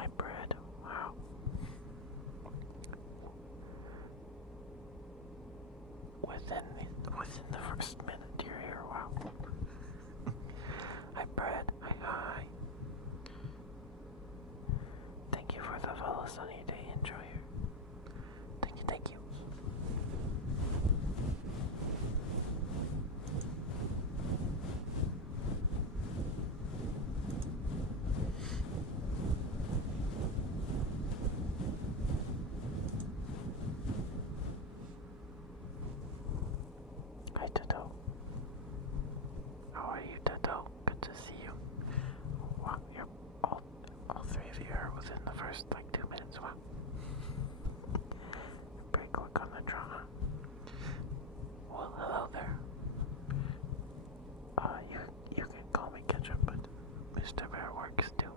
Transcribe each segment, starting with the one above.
Hi, Brad. Wow. Within the first minute you're here, wow. Hi, Brad. Hi. Thank you for the follow, sunny day. Enjoy it. Thank you. Hi, Toto. How are you, Toto? Good to see you. Wow, you're all three of you are within the first 2 minutes. Wow. Pretty quick on the draw. Well, hello there. You can call me Ketchup, but Mr. Bear works too.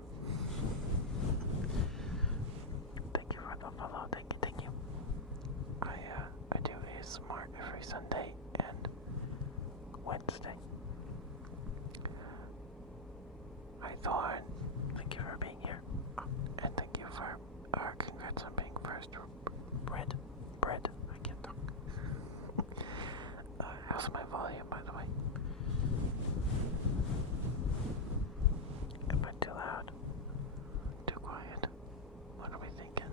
Thank you for the follow. Thank you. I do ASMR every Sunday and Wednesday. Hi, Thorn. Thank you for being here. And thank you for congrats on being first. Bread. I can't talk. How's my volume, by the way? Am I too loud? Too quiet? What are we thinking?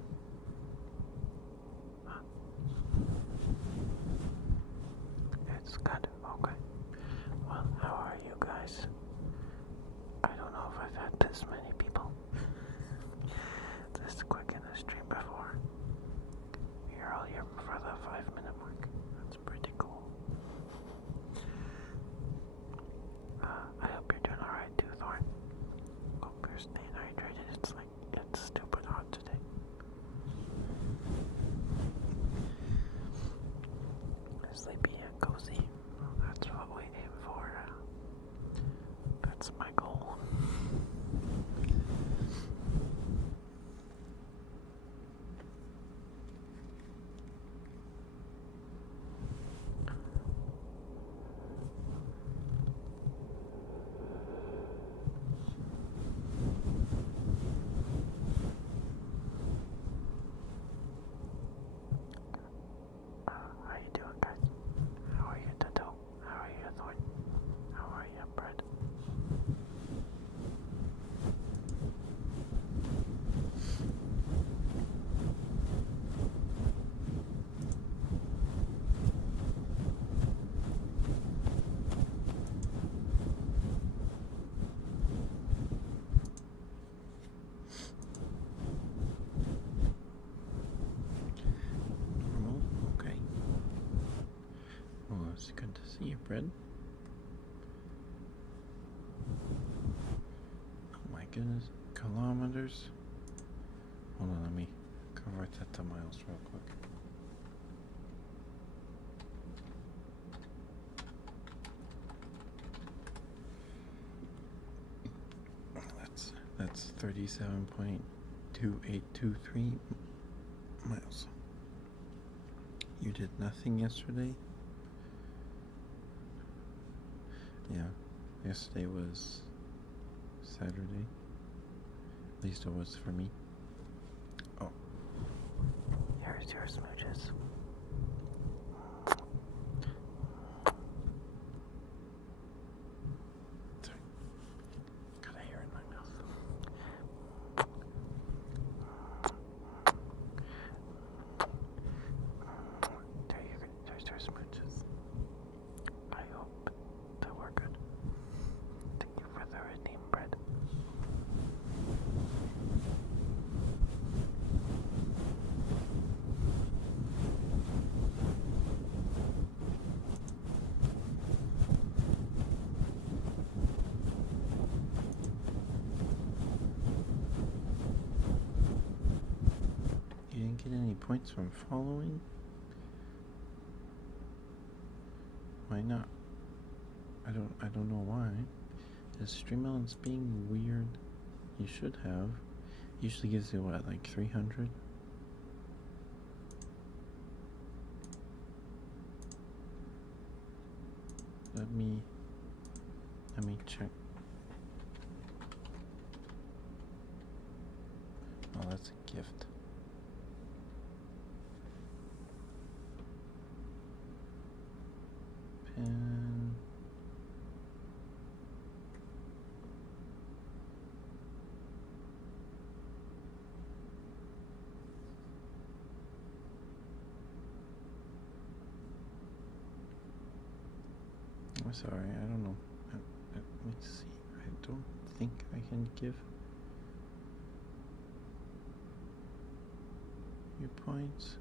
Huh? It's good. Okay. Well, how are you guys? I don't know if I've had this many people this quick in the stream before. You're all here for the 5-minute mark. That's pretty cool. I hope you're doing alright too, Thorn. Hope you're staying hydrated. It's stupid hot today. Sleepy and cozy. Well, that's what we aim for. That's my goal. How you doing, guys? How are you, Toto? How are you, Thorn? How are you, Brad? Oh, okay. Well, it's good to see you, Brad. Oh my goodness. Kilometers? Hold on, let me convert that to miles real quick. That's 37.2823 miles. You did nothing yesterday? Yeah, yesterday was Saturday. At least it was for me. Oh. Here's your smooches. Sorry. Got a hair in my mouth. There's your smooches. I hope that we're good. Thank you for the redeem bread. You didn't get any points from following? Why not? I don't know why. Is Streamlabs being weird? You should have. Usually gives you what, 300? Let me check. that's a gift. Pen. I'm sorry, I don't know. Let me see. I don't think I can give you points.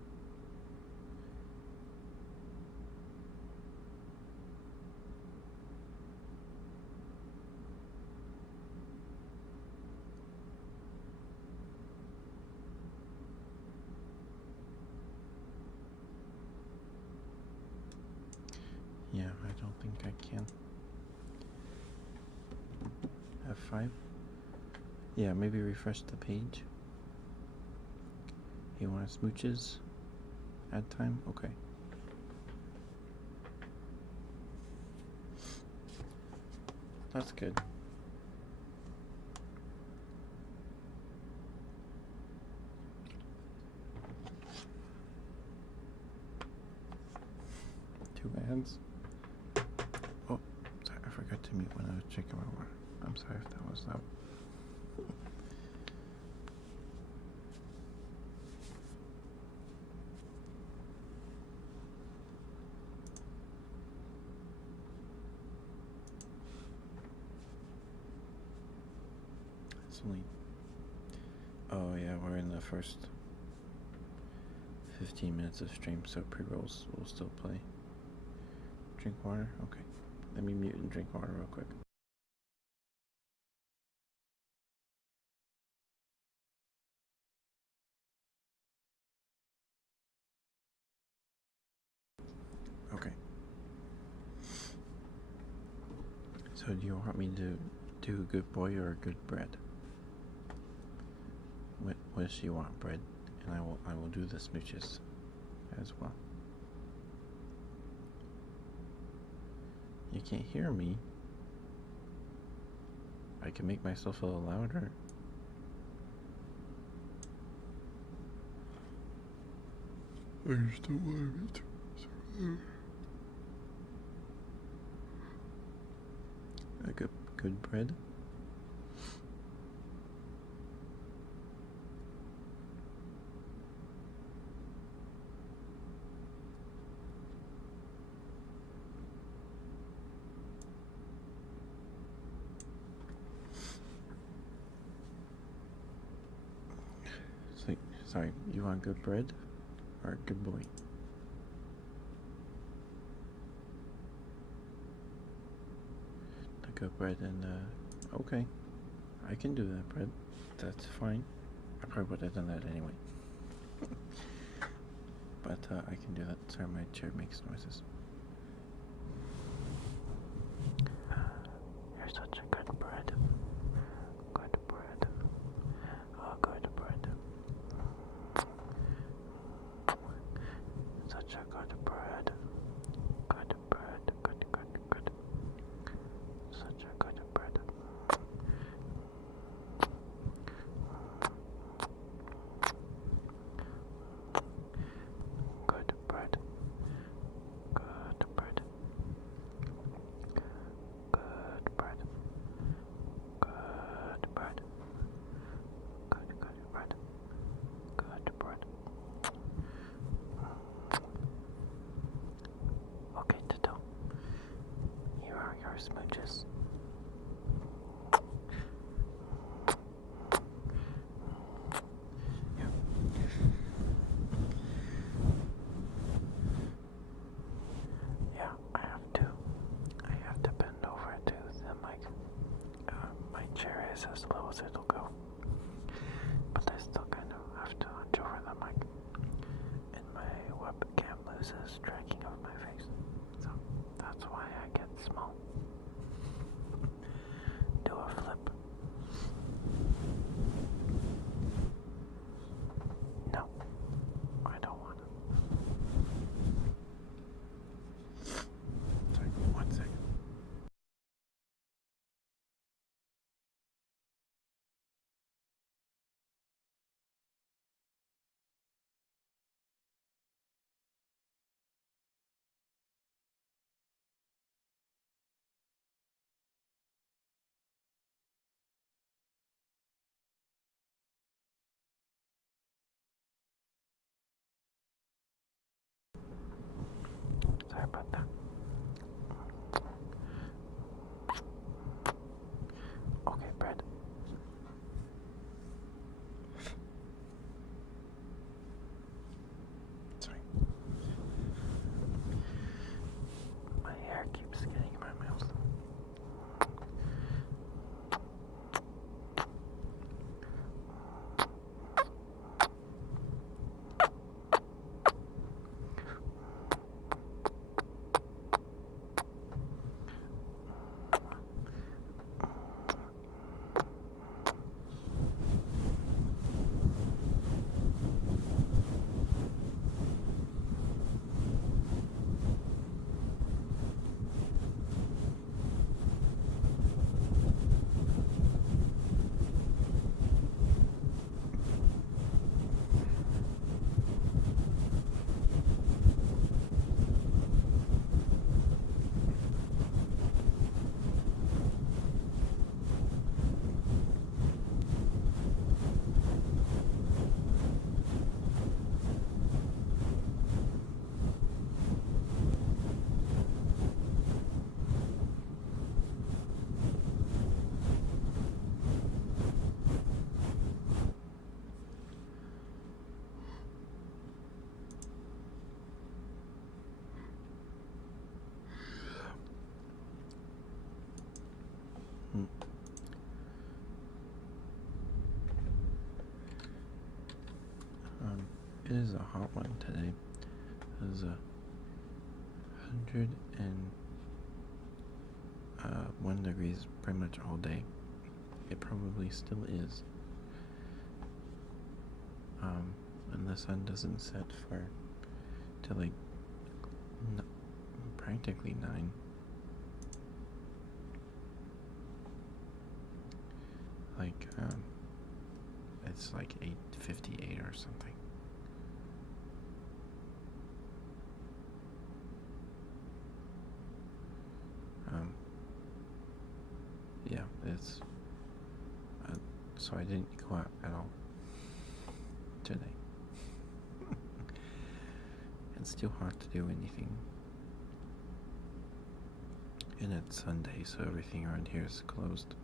Yeah, I don't think I can. F5? Yeah, maybe refresh the page. You want smooches? Add time? Okay. That's good. Two ads. Oh, sorry, I forgot to mute when I was checking my water. I'm sorry if that was loud. It's only... Oh yeah, we're in the first 15 minutes of stream, so pre-rolls will still play. Drink water? Okay. Let me mute and drink water real quick. Okay. So do you want me to do a good boy or a good bread? What does she want? Bread? And I will do the smooches as well. You can't hear me. I can make myself a little louder. I just don't want it. A good bread. So, sorry, you want good bread or a good boy? The good bread and okay, I can do that bread. That's fine. I probably would have done that anyway. But I can do that. Sorry, my chair makes noises. You're such a good bread. Good bread. Oh, good bread. Such a good bread. Good bread. Good. Such a good bread. Good bread. Good bread. Good bread. Good bread. Good bread. Good bread. Okay, Tito. Here are your smooches. Yeah, I have to bend over to the mic. My chair is as low as it'll go, but I still kind of have to hunch over the mic, and my webcam loses tracking of my face, so that's why I get small. Do a flip. No, I don't want it. Sorry, 1 second. It is a hot one today. It is 101 degrees pretty much all day. It probably still is. And the sun doesn't set till like practically 9. Like it's like 8:58 or something. Yeah, it's so I didn't go out at all today. It's too hot to do anything. And it's Sunday, so everything around here is closed.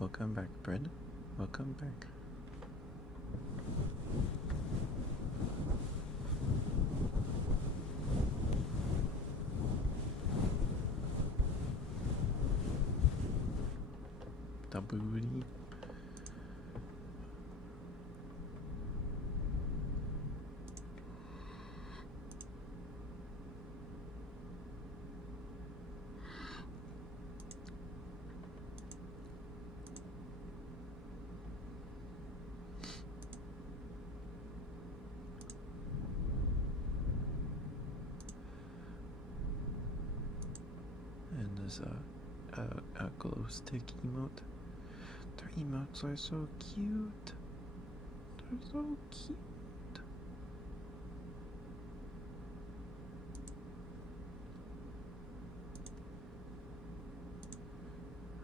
Welcome back, Bread. Welcome back. The booty. And there's a glow stick emote. Their emotes are so cute. They're so cute.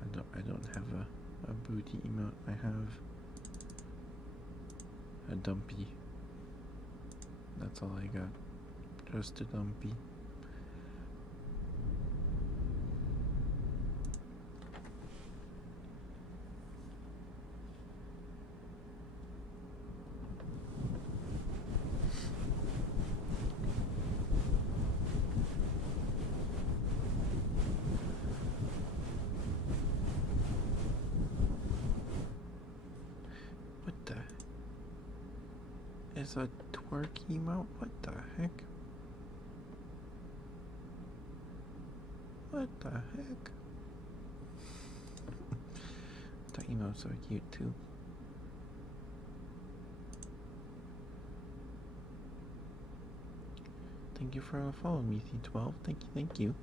I don't have a booty emote. I have a dumpy. That's all I got. Just a dumpy. What the? Is a twerk emote? What the heck? What the heck? The emotes are cute too. Thank you for following me, C12. Thank you.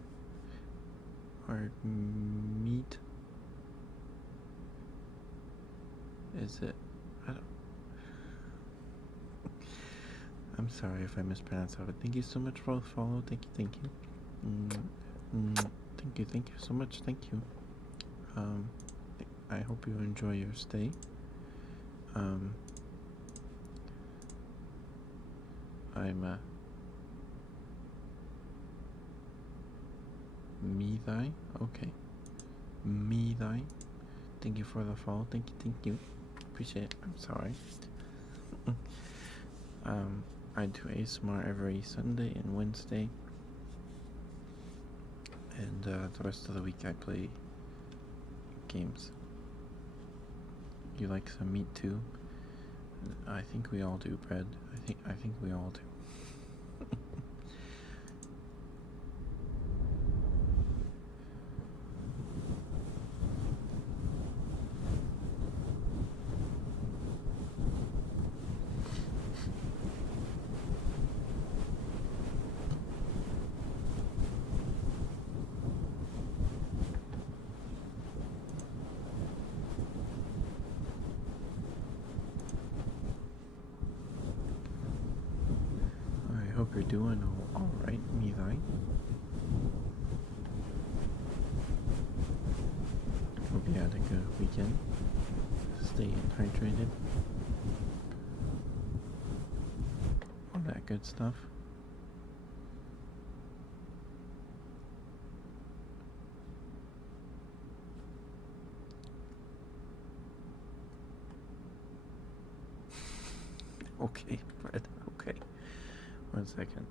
Or meat. Is it? I don't. I'm sorry if I mispronounced that, but thank you so much for the follow. Thank you. Thank you so much. Thank you. I hope you enjoy your stay. I'm me thy. Okay. Me thy. Thank you for the follow. Thank you. Appreciate it. I'm sorry. I do ASMR every Sunday and Wednesday. And the rest of the week I play games. You like some meat too? I think we all do, Brad. I think we all do. I hope you're doing alright, Mithai. Hope you had a good weekend. Stay hydrated. All that good stuff. Okay, Fred. Okay. 1 second.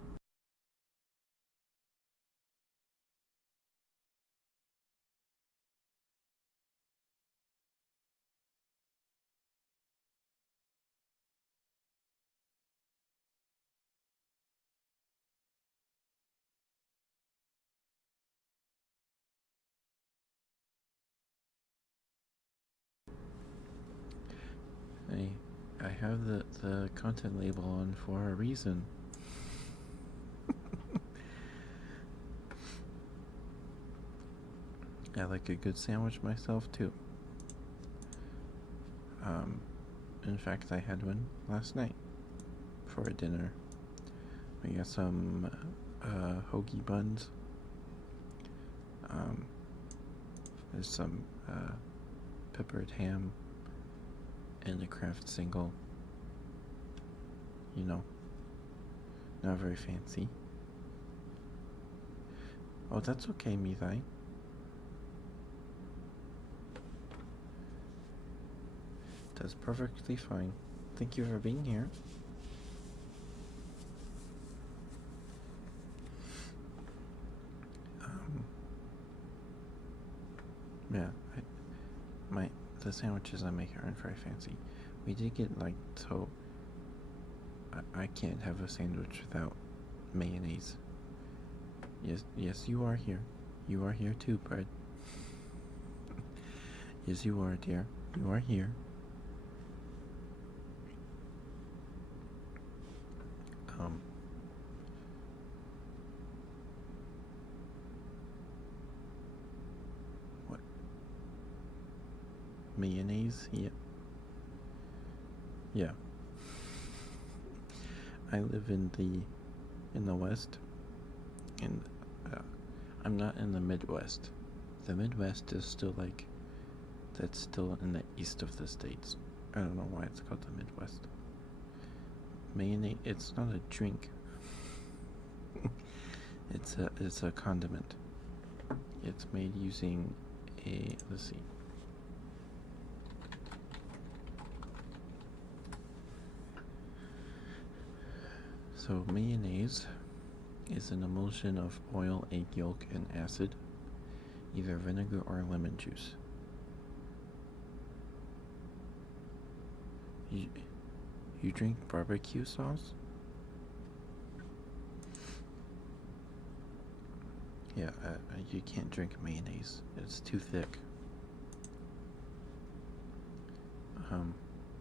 I have the content label on for a reason. I like a good sandwich myself too. In fact, I had one last night for a dinner. We got some hoagie buns. There's some peppered ham and a Kraft single. You know, not very fancy. Oh, that's okay, Mithai. That's perfectly fine. Thank you for being here. Yeah, the sandwiches I make aren't very fancy. We did get so I can't have a sandwich without mayonnaise. Yes, you are here. You are here too, Brad. Yes, you are, dear. You are here. What? Mayonnaise? Yeah. I live in the West, and I'm not in the Midwest. The Midwest is still that's still in the east of the states. I don't know why it's called the Midwest. Mayonnaise, it's not a drink. It's a condiment. It's made using let's see. So mayonnaise is an emulsion of oil, egg yolk, and acid, either vinegar or lemon juice. You drink barbecue sauce? Yeah, you can't drink mayonnaise. It's too thick.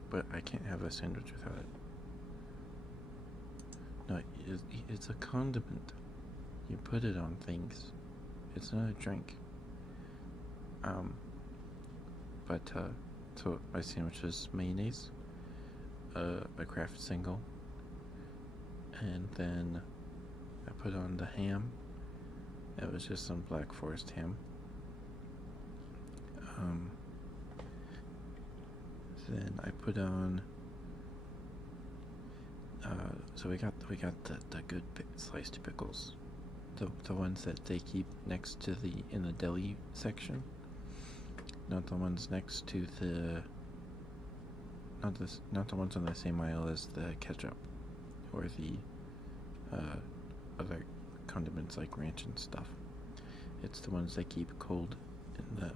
But I can't have a sandwich without it. No, it's a condiment. You put it on things. It's not a drink. So my sandwich is mayonnaise, a Kraft single, and then I put on the ham. It was just some Black Forest ham. Then I put on. So we got the good sliced pickles, the ones that they keep next to in the deli section. not the ones next to the, not the ones on the same aisle as the ketchup or the other condiments like ranch and stuff. It's the ones that keep cold in the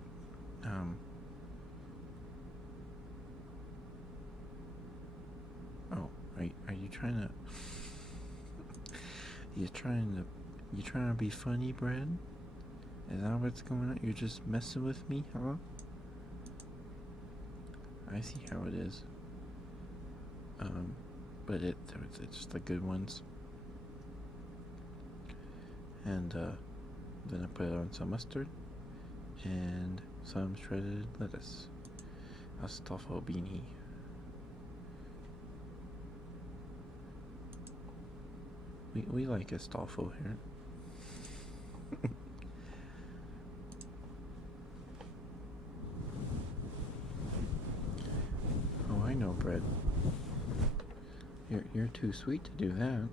Oh, are you trying to you trying to be funny, Brad? Is that what's going on? You're just messing with me, huh? I see how it is. But it's the good ones. And then I put on some mustard and some shredded lettuce. A Astolfo beanie. We like Astolfo here. Oh, I know, Bread. You're too sweet to do that.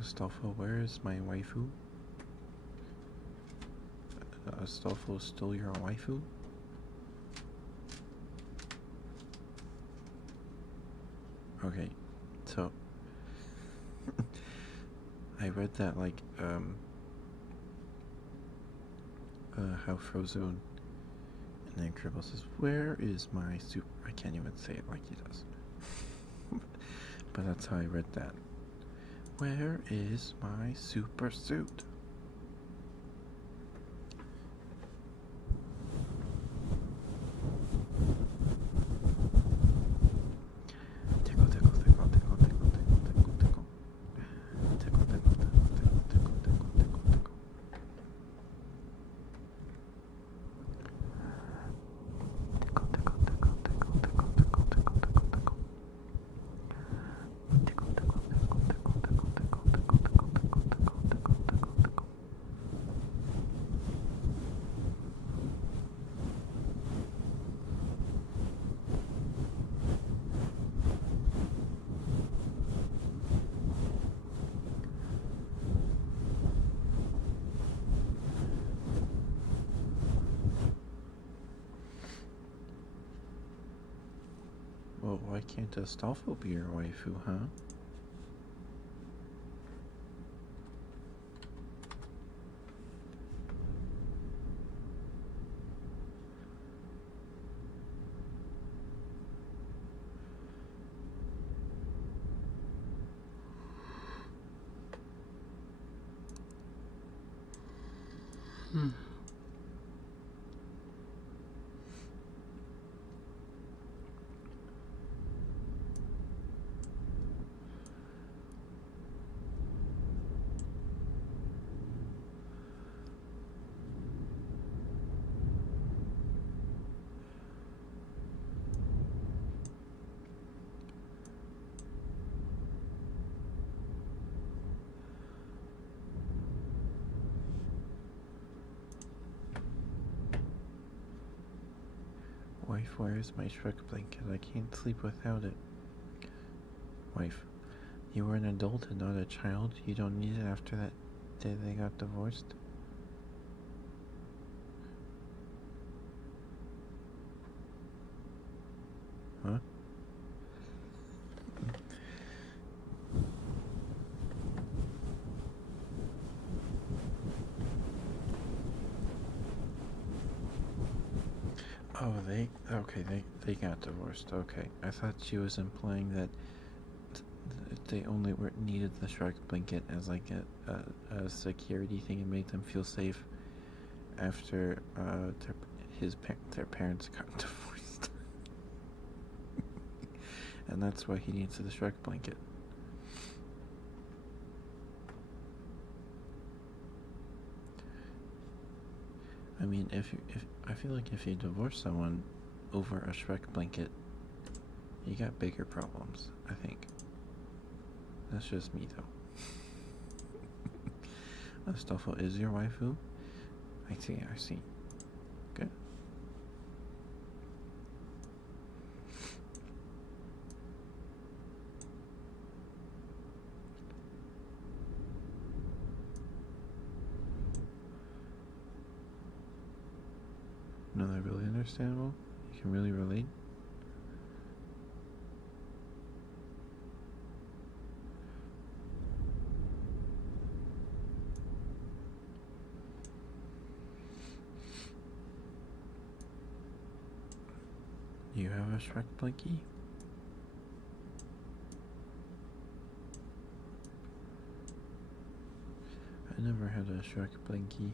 Astolfo, where is my waifu? Astolfo stole your waifu? Okay, so I read that like how Frozen and then Cribble says, "Where is my soup?" I can't even say it like he does. But that's how I read that. Where is my super suit? Tickle, tickle, tickle, tickle, tickle, tickle, tickle, tickle. Tickle, tickle, tickle, tickle, tickle, tickle, tickle, tickle. Tickle, tickle, tickle, tickle, tickle, tickle, tickle, tickle, tickle. Tickle, tickle, tickle, tickle, tickle, tickle, tickle, tickle, tickle, tickle, tickle, tickle, tickle. Well, why can't Astolfo be your waifu, huh? Wife, where's my Shrek blanket? I can't sleep without it. Wife, you were an adult and not a child. You don't need it after that day they got divorced. Huh? Oh, they got divorced. Okay, I thought she was implying that they only needed the Shrek blanket as like a security thing and made them feel safe after their parents got divorced, and that's why he needs the Shrek blanket. I mean, if I feel like if you divorce someone over a Shrek blanket, you got bigger problems. I think. That's just me though. Astolfo is your waifu? I see, I see. Good. No, that's really understandable. You can really relate. You have a Shrek blankie? I never had a Shrek blankie.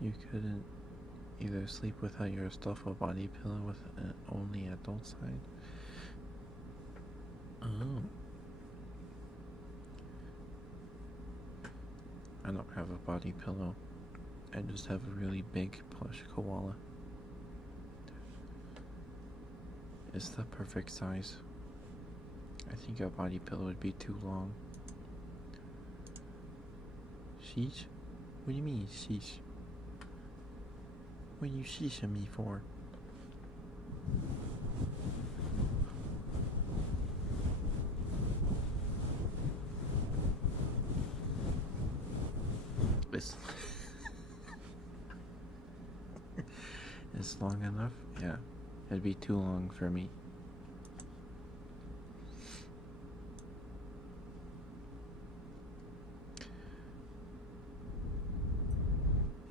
You couldn't either sleep without your Astolfo body pillow with an only adult side? Oh. I don't have a body pillow. I just have a really big plush koala. It's the perfect size. I think a body pillow would be too long. Sheesh? What do you mean, sheesh? What are you sheeshing me for? It's it's long enough? Yeah. It'd be too long for me.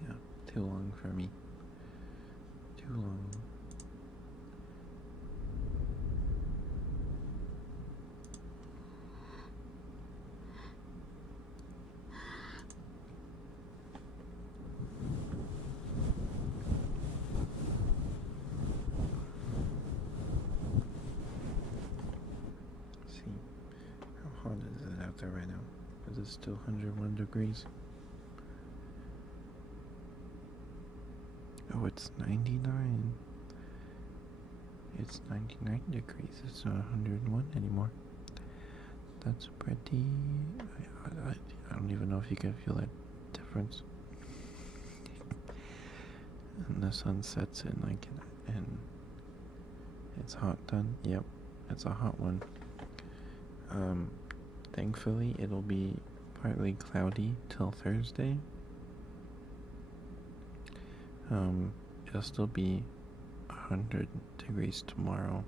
Yeah, too long for me. Too long. See, how hot is it out there right now? Is it still 101 degrees? Oh, it's 99. It's 99 degrees. It's not 101 anymore. That's pretty. I don't even know if you can feel that difference. And the sun sets in like, and it's hot done. Yep, it's a hot one. Thankfully, it'll be partly cloudy till Thursday. It'll still be 100 degrees tomorrow.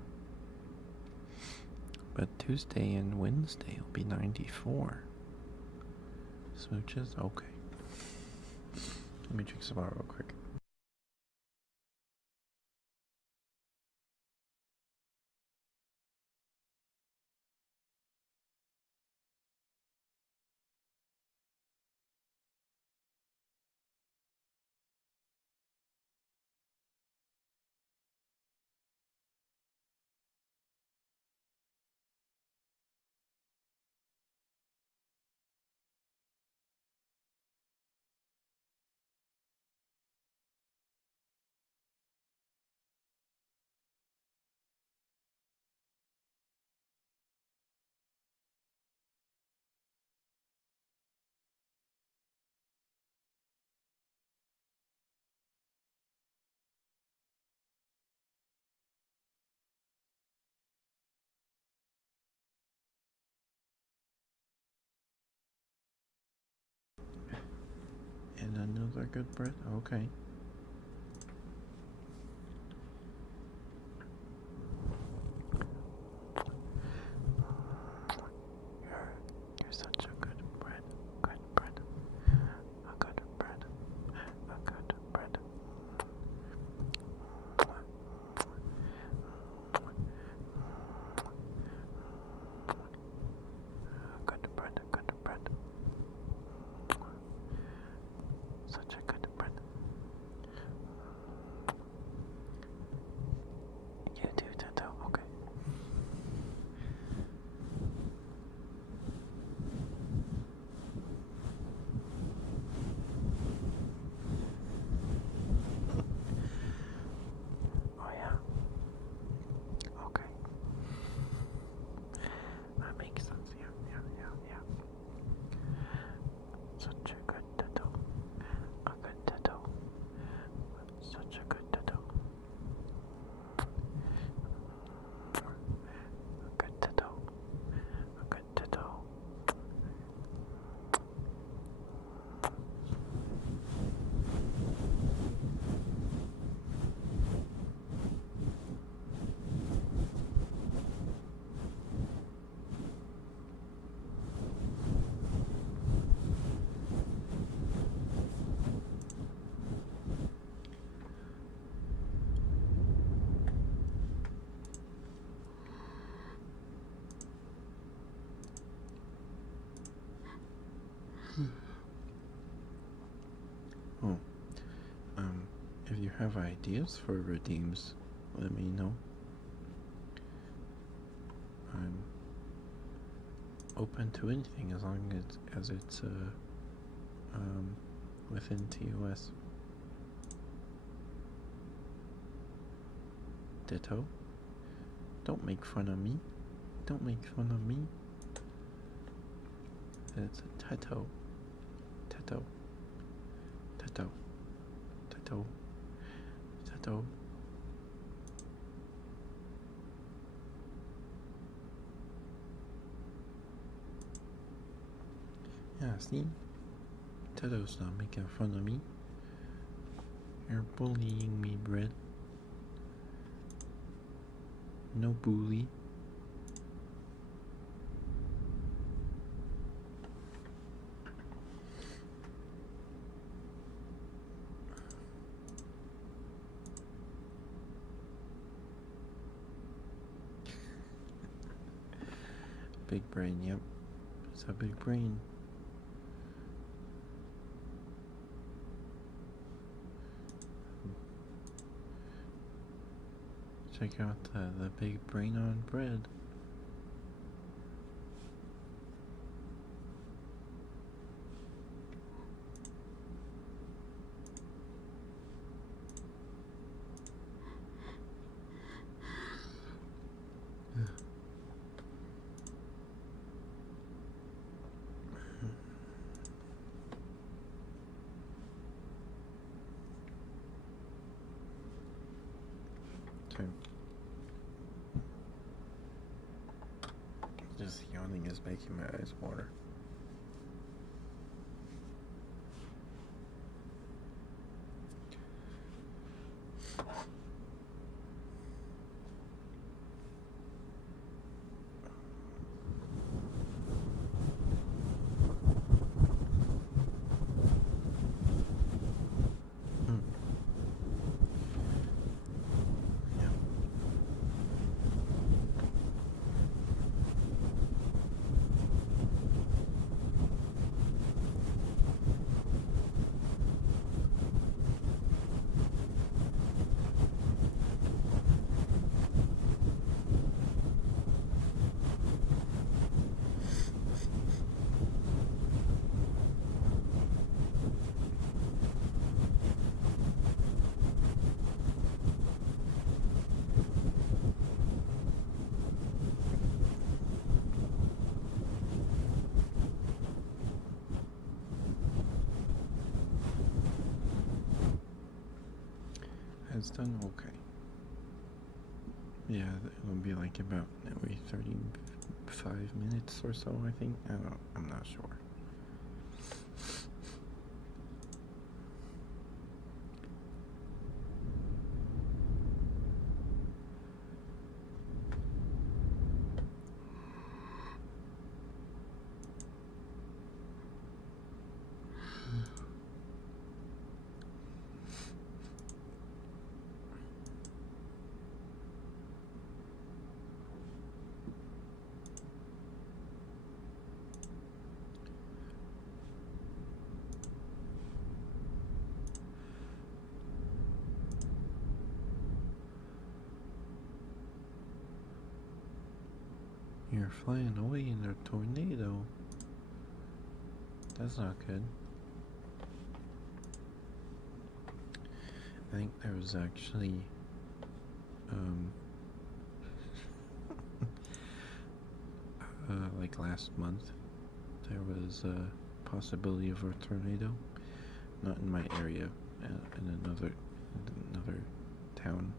But Tuesday and Wednesday will be 94. Smooches? Okay. Let me drink some water real quick. another good bread? Okay. You're such a good bread. Good bread. A good bread. A good bread. Good bread, good bread. Such a good bread. You do, Tento, okay. Oh yeah. Okay. That makes sense. Yeah. Such a good Tento. A good Tento. Such a good Tento. A good Tento. A good Tento. Oh, if you have ideas for redeems, let me know. I'm open to anything as long as it's within TOS. Ditto. Don't make fun of me. Don't make fun of me. It's a Teto. Teto. Teto. Teto. Teto. Yeah, see? Teto's not making fun of me. You're bullying me, Brett. No bully. Big brain, yep. It's a big brain. Check out the big brain on bread. Okay. Just yawning is making my eyes water. It's done okay. Yeah, it'll be like about maybe 35 minutes or so, I think. I'm not sure. are flying away in a tornado. That's not good. I think there was actually like last month there was a possibility of a tornado, not in my area, in another town.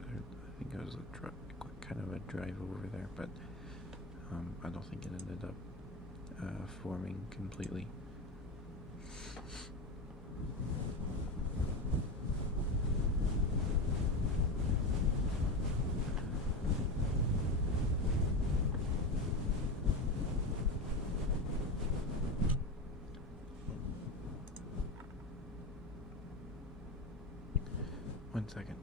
I think it was kind of a drive over there, but I don't think it ended up forming completely. One second.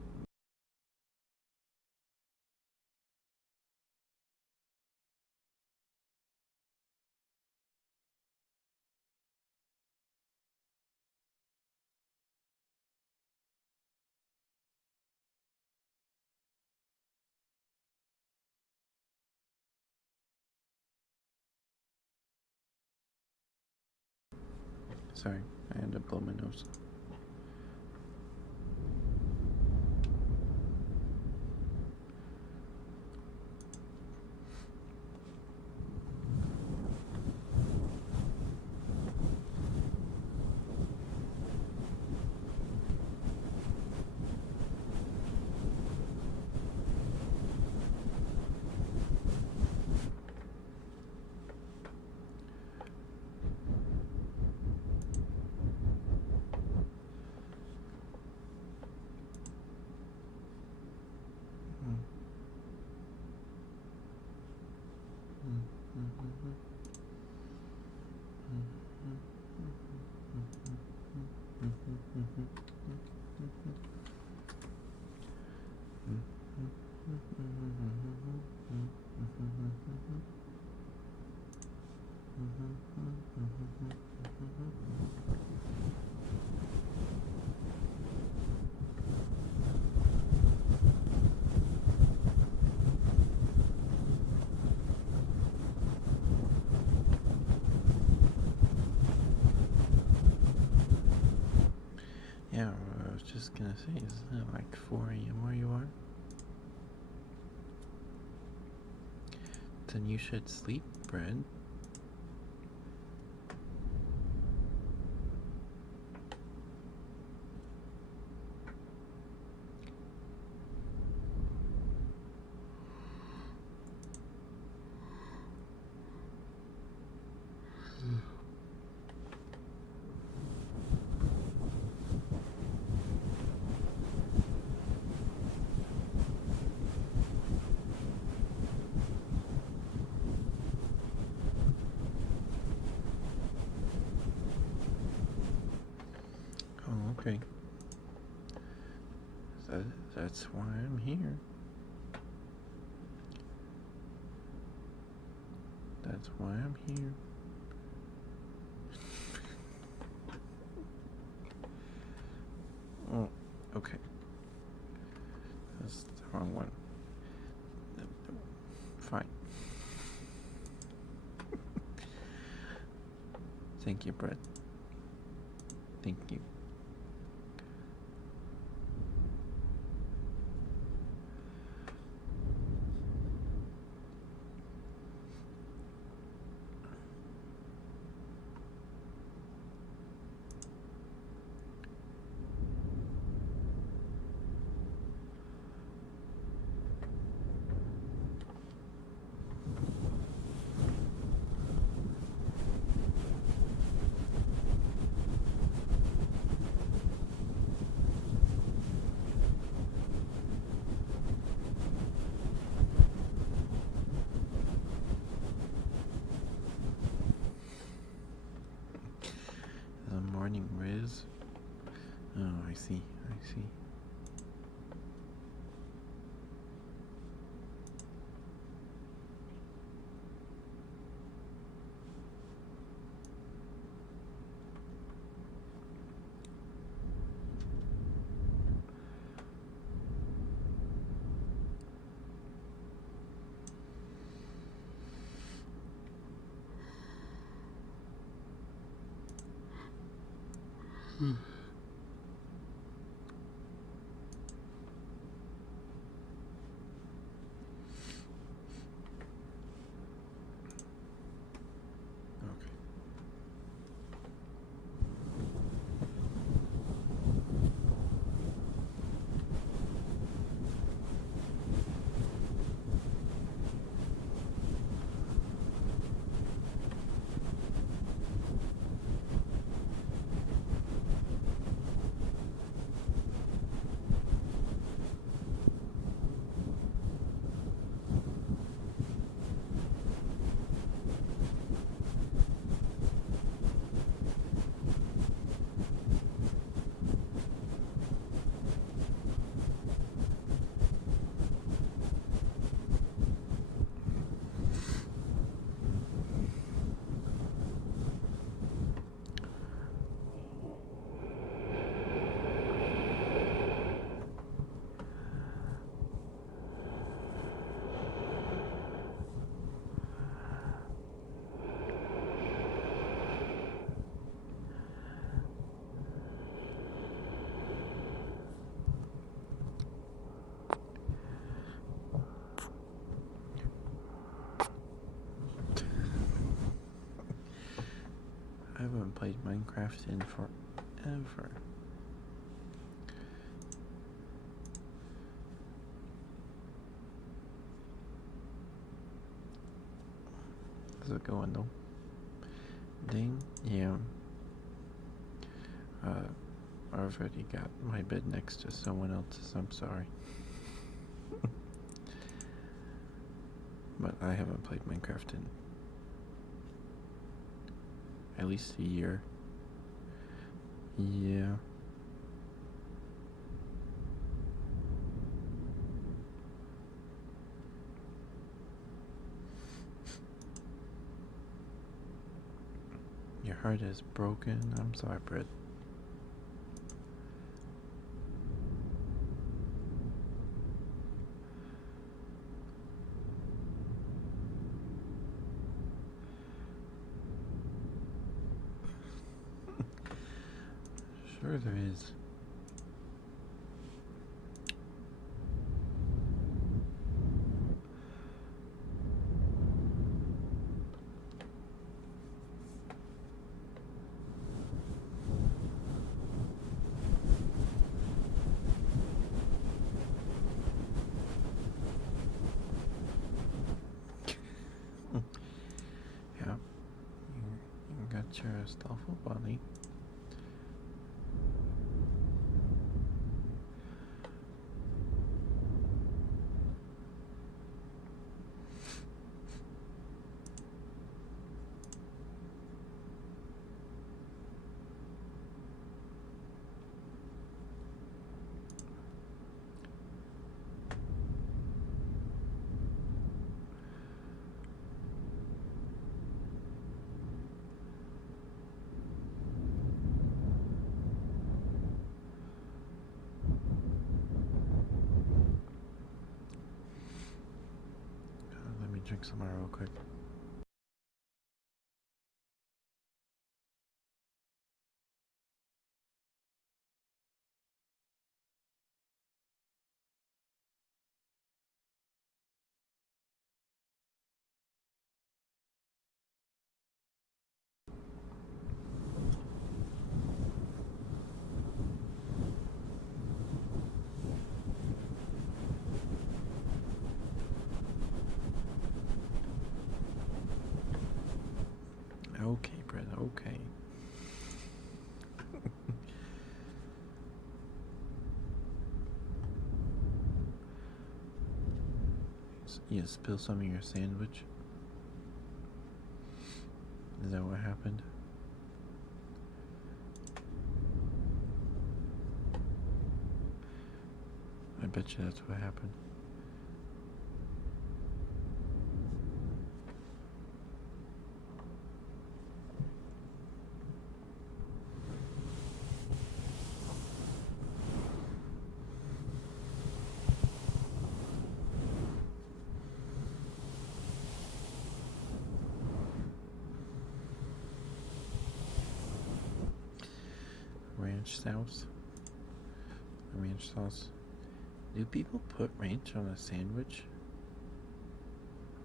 Sorry, I had to blow my nose. Yeah, I was just gonna say, isn't it like 4 a.m. where you are? Then you should sleep, Brad. Oh, okay. That's why I'm here. That's why I'm here. Oh, okay. That's the wrong one. Fine. Thank you, Brett. Thank you. The morning Riz. Oh, I see. I see. I haven't played Minecraft in forever. How's it going though? Dang, yeah. I already got my bed next to someone else's, I'm sorry. But I haven't played Minecraft in at least a year. Yeah. Your heart is broken. I'm sorry, Britt. Sure there is. Yeah. You got your stuffed bunny. Let me drink some more real quick. Okay, Brett, okay. You spill some of your sandwich? Is that what happened? I bet you that's what happened. ranch sauce. Ranch sauce. Do people put ranch on a sandwich?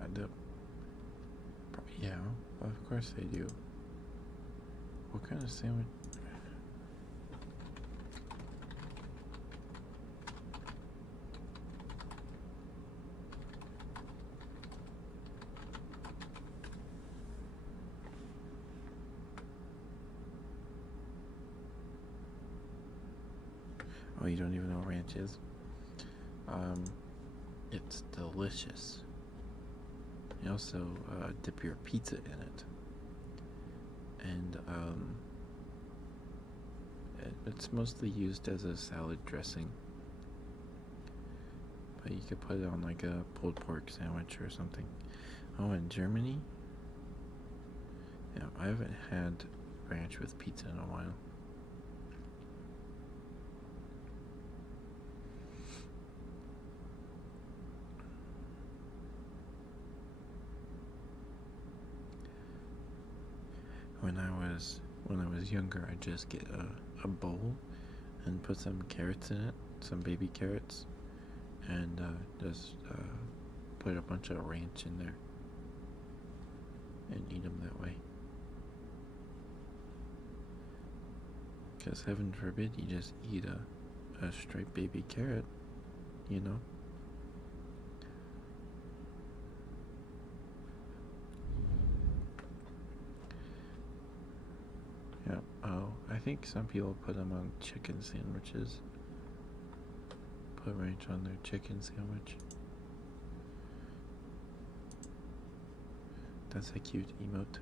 I do. Yeah, of course they do. What kind of sandwich? Oh, you don't even know what ranch is? It's delicious. You also dip your pizza in it. And it's mostly used as a salad dressing. But you could put it on like a pulled pork sandwich or something. Oh, in Germany? Yeah, I haven't had ranch with pizza in a while. When I was younger, I'd just get a bowl and put some carrots in it, some baby carrots, and just put a bunch of ranch in there and eat them that way. Because heaven forbid you just eat a straight baby carrot, you know? Yeah, oh, I think some people put them on chicken sandwiches. Put ranch on their chicken sandwich. That's a cute emote.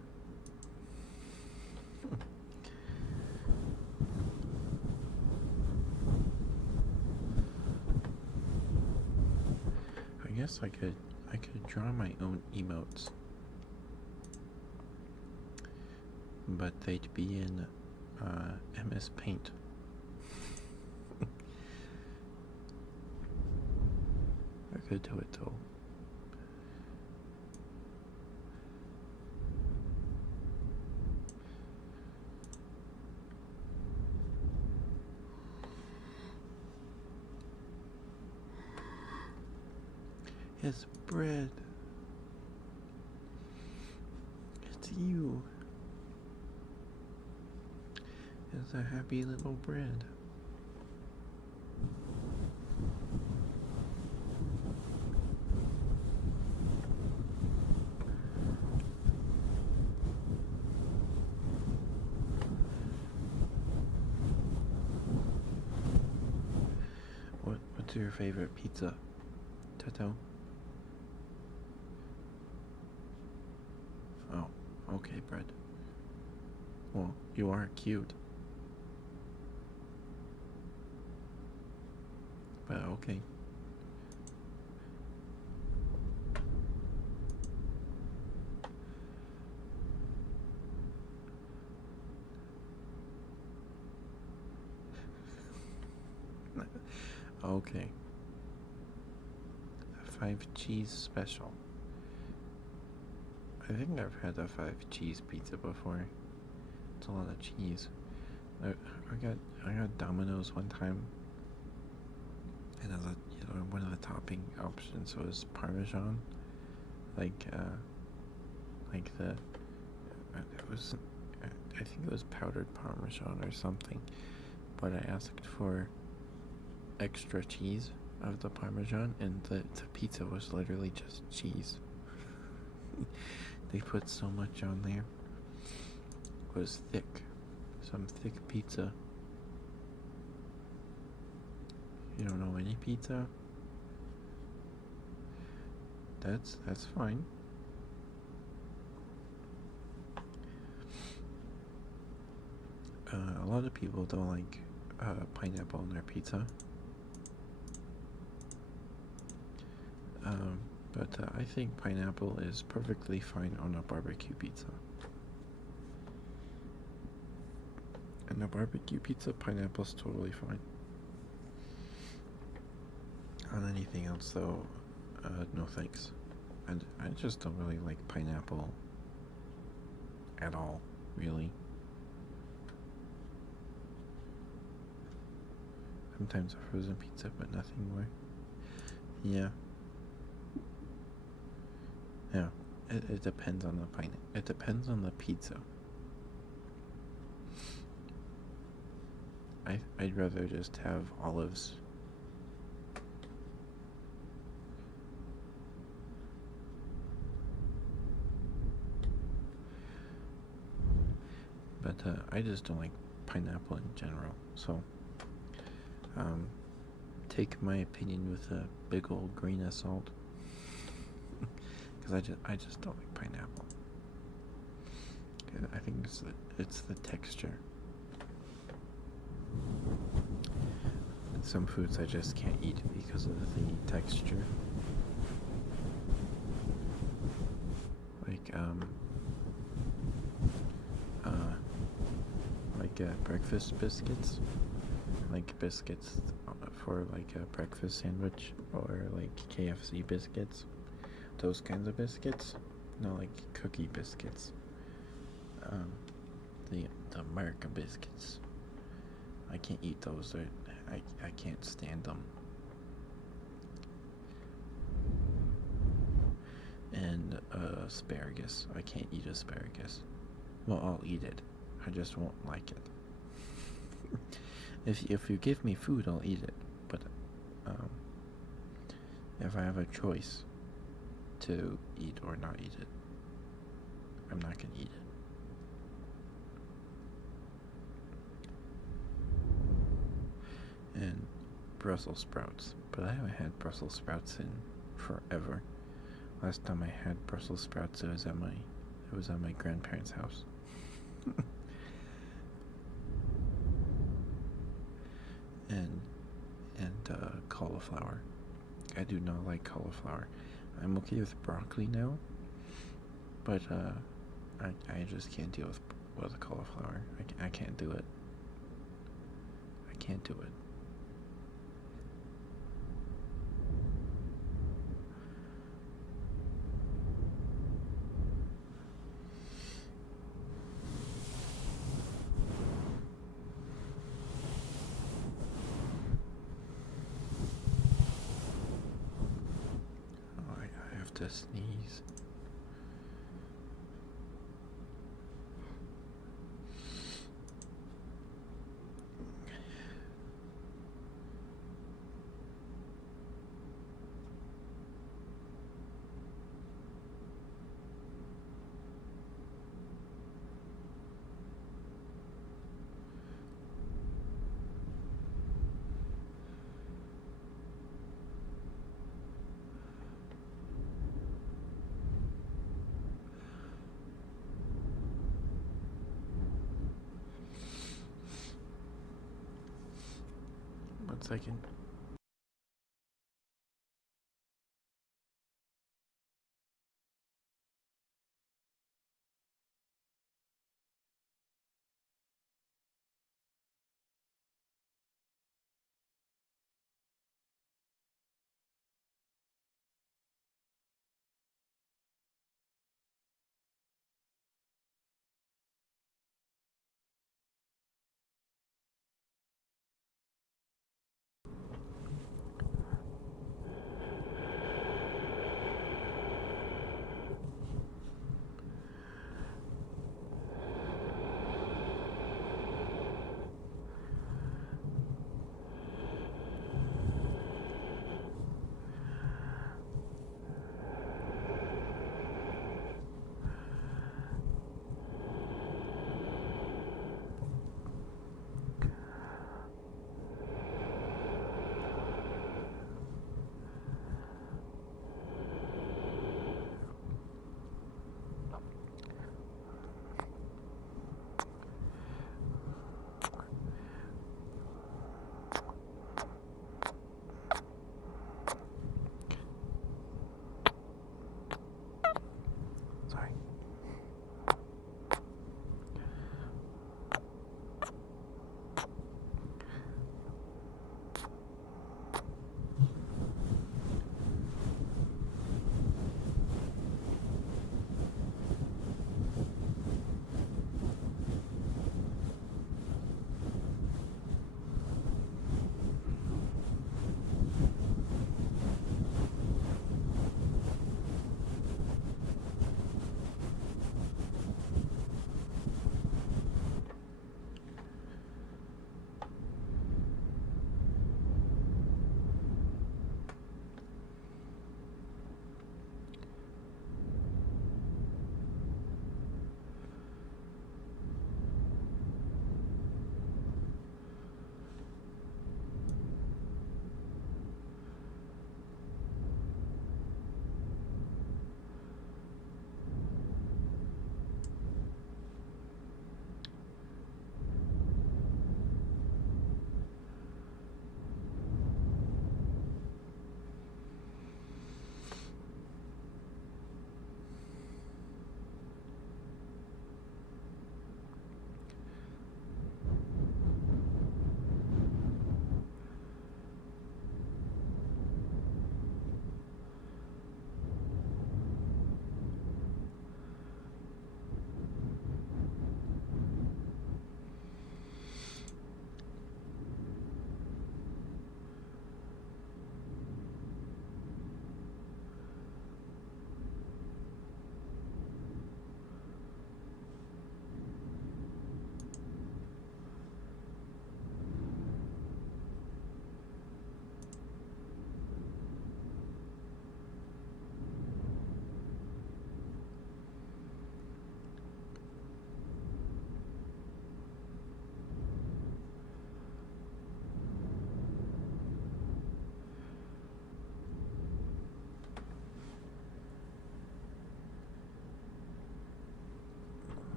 I guess I could draw my own emotes, but they'd be in MS Paint. I could do it though. It's bread. It's you. It's a happy little bread. What's your favorite pizza, Toto? Oh, okay, bread. Well, you are cute. But okay. Okay. A 5 cheese special. I think I've had a 5 cheese pizza before. It's a lot of cheese. I got Domino's one time, and as one of the topping options was Parmesan, like the it was I think it was powdered Parmesan or something, but I asked for extra cheese of the Parmesan, and the pizza was literally just cheese. They put so much on there. It was thick. Some thick pizza. You don't know any pizza? That's fine. A lot of people don't like pineapple on their pizza. But I think pineapple is perfectly fine on a barbecue pizza. And a barbecue pizza, pineapple's totally fine. On anything else, though, no thanks. I just don't really like pineapple at all, really. Sometimes a frozen pizza, but nothing more. Yeah. Yeah. It depends on the pineapple. It depends on the pizza. I'd rather just have olives. But I just don't like pineapple in general. So, take my opinion with a big old grain of salt. Because I just don't like pineapple. I think it's the texture. Some foods I just can't eat because of the texture. Like breakfast biscuits, like biscuits for like a breakfast sandwich, or like KFC biscuits, those kinds of biscuits. No, like cookie biscuits. The American biscuits. I can't eat those. I can't stand them. And asparagus. I can't eat asparagus. Well, I'll eat it. I just won't like it. If you give me food, I'll eat it. But if I have a choice to eat or not eat it, I'm not gonna eat it. And Brussels sprouts, but I haven't had Brussels sprouts in forever. Last time I had Brussels sprouts, it was at my grandparents' house. and cauliflower. I do not like cauliflower. I'm okay with broccoli now, but I just can't deal with cauliflower. I can't do it. I can't do it. Oh, I have to sneeze. One second.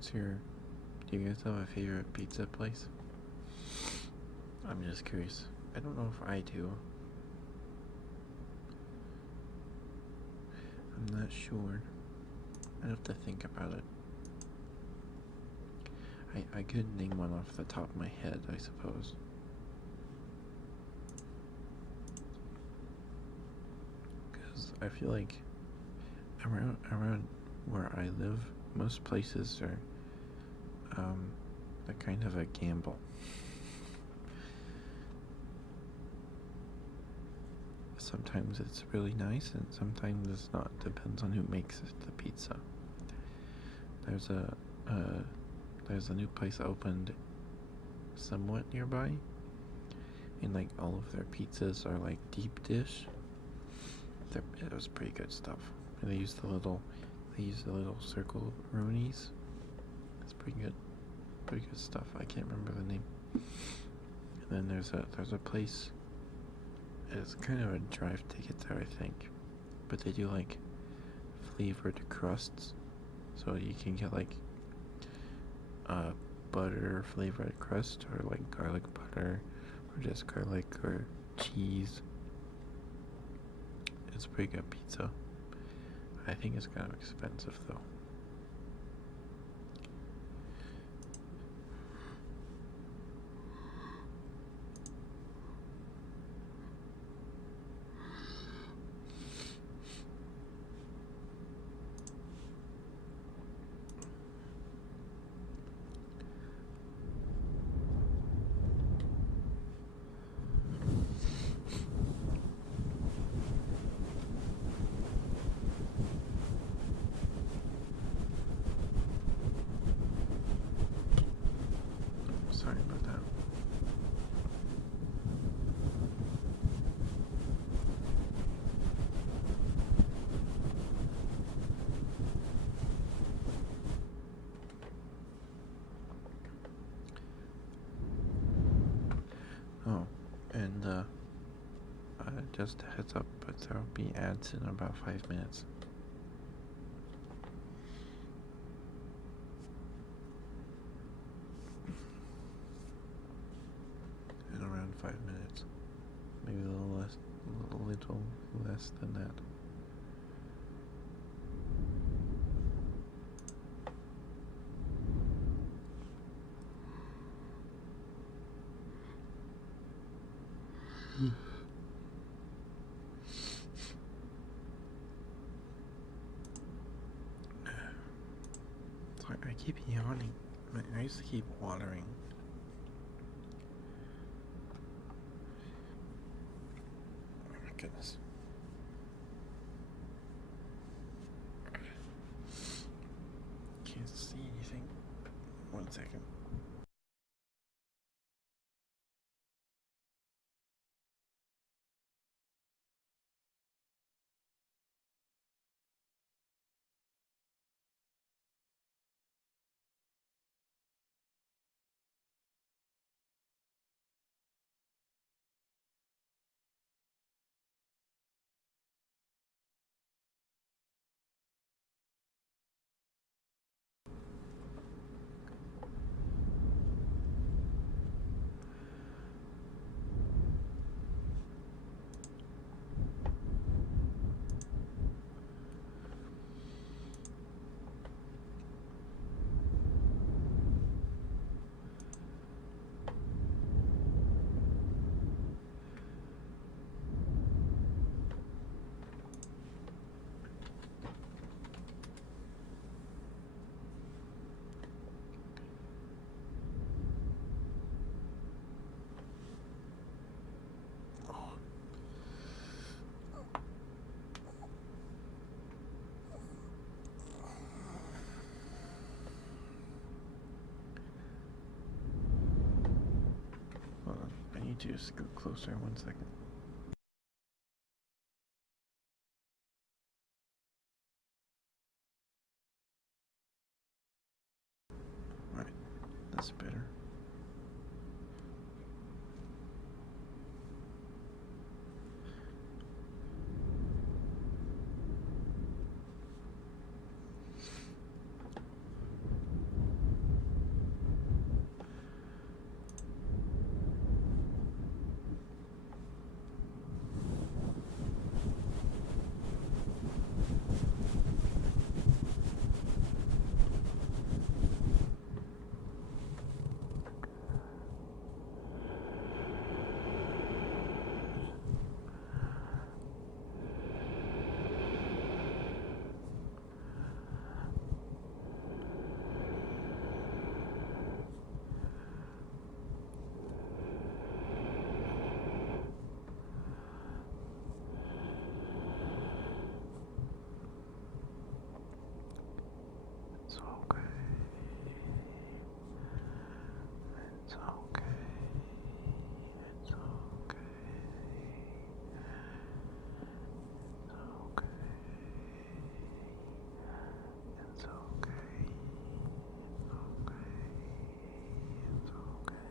do you guys have a favorite pizza place? I'm just curious. I don't know if I do. I'm not sure. I have to think about it. I could name one off the top of my head, I suppose. Because I feel like around where I live, most places are kind of a gamble. Sometimes it's really nice, and sometimes it's not. Depends on who makes the pizza. There's a new place opened somewhat nearby, and like all of their pizzas are like deep dish. It was pretty good stuff. And they use the little circle roonies. It's pretty good stuff. I can't remember the name. And then there's a place. It's kind of a drive to get there, I think, but they do like flavored crusts, so you can get like butter flavored crust, or like garlic butter, or just garlic or cheese. It's a pretty good pizza. I think it's kind of expensive though. Sorry about that. Oh, and just a heads up, but there will be ads in about 5 minutes. In around 5 minutes. Maybe a little less than that. Sorry, I keep yawning. My eyes keep watering. Oh my goodness. Can't see anything. 1 second. Hold on, I need to just go closer 1 second. Right, that's better. It's okay. It's okay. It's okay. It's okay. It's okay. It's okay.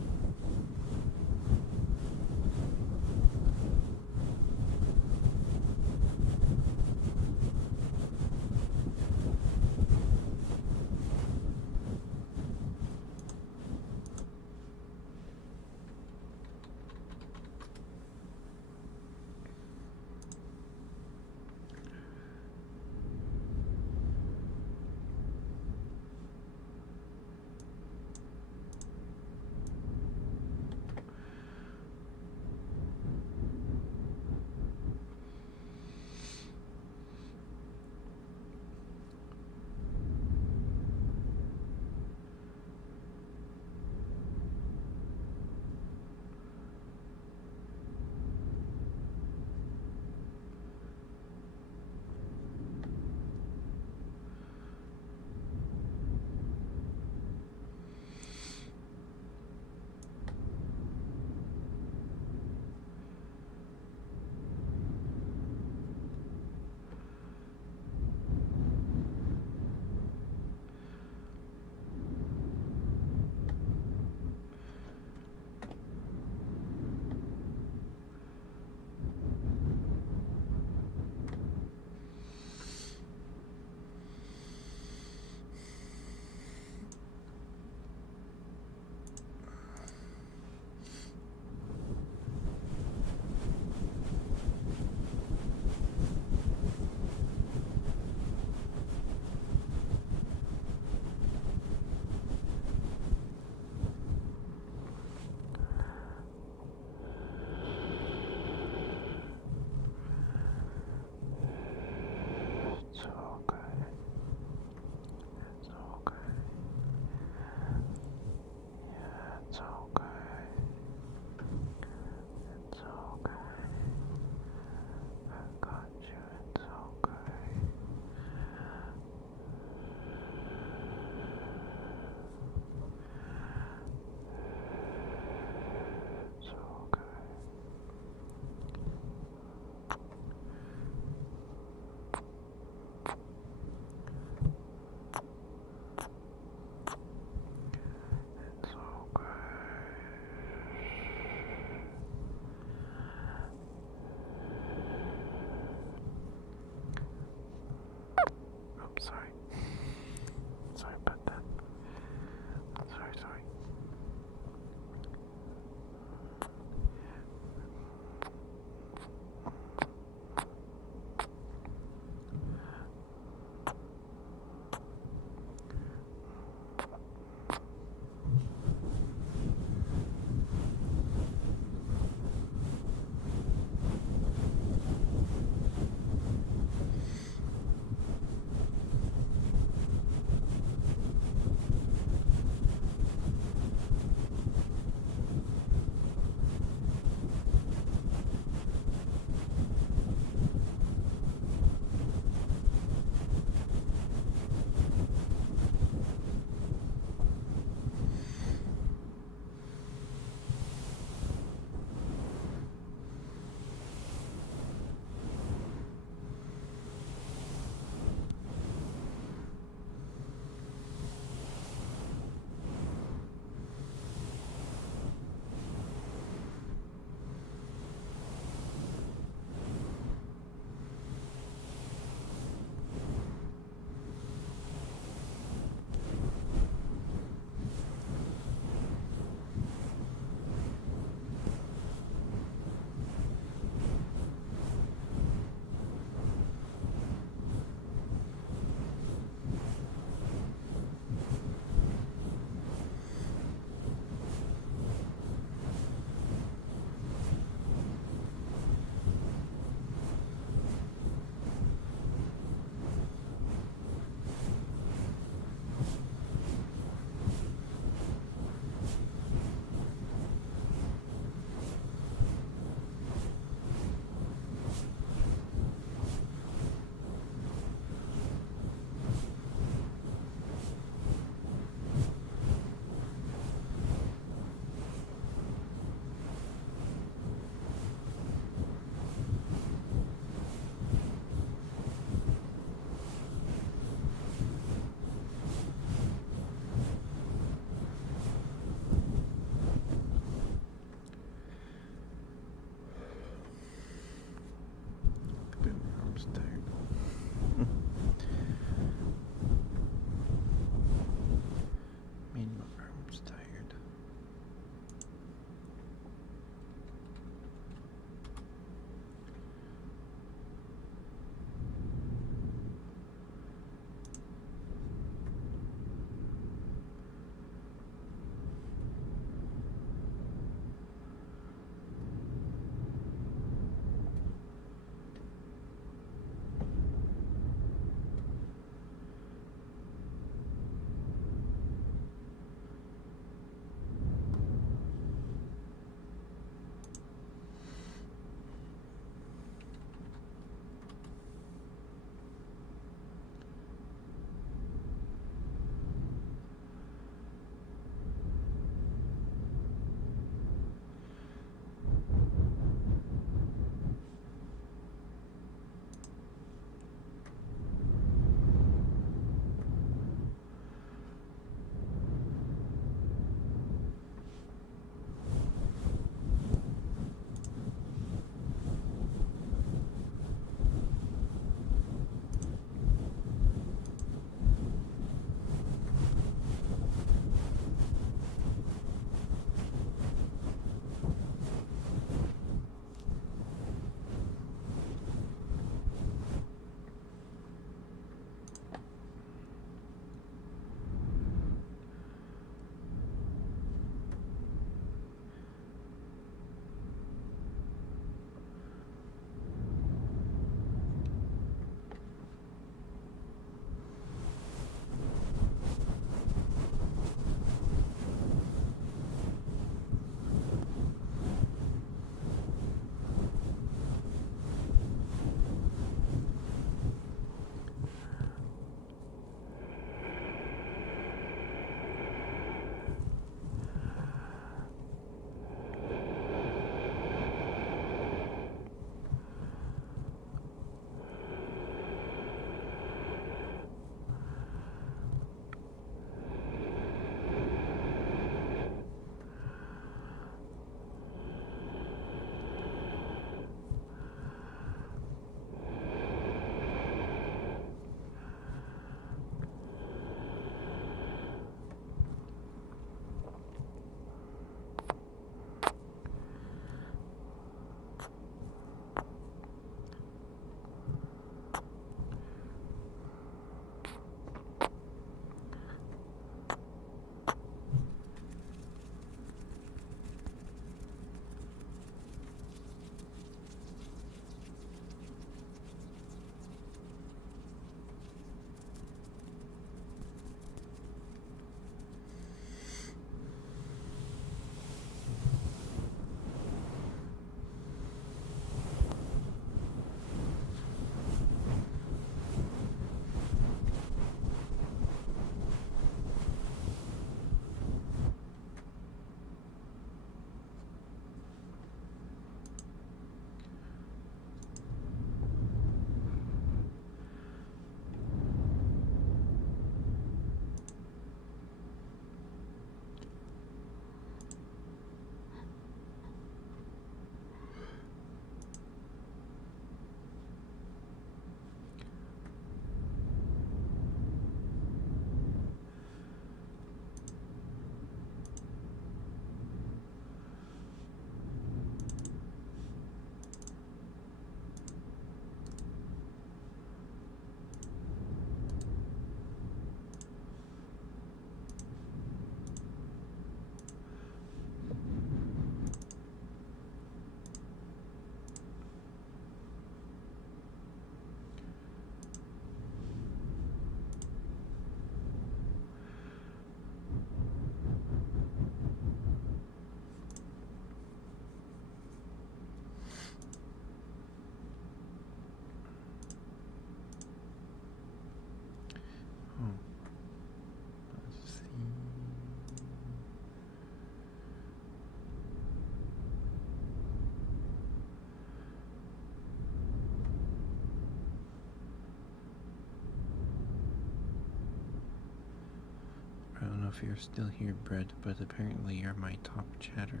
if you're still here, Brett, but apparently you're my top chatter.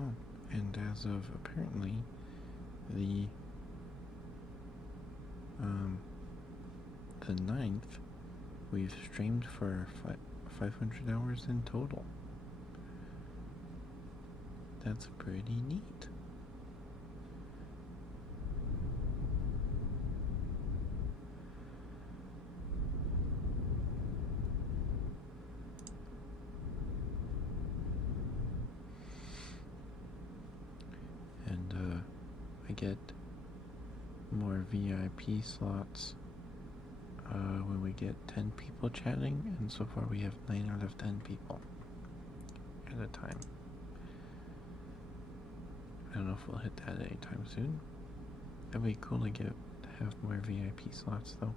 Oh, and as of apparently the 9th, we've streamed for 500 hours in total. That's pretty neat. And I get more VIP slots when we get 10 people chatting, and so far we have 9 out of 10 people at a time. I don't know if we'll hit that anytime soon. That'd be cool to have more VIP slots though.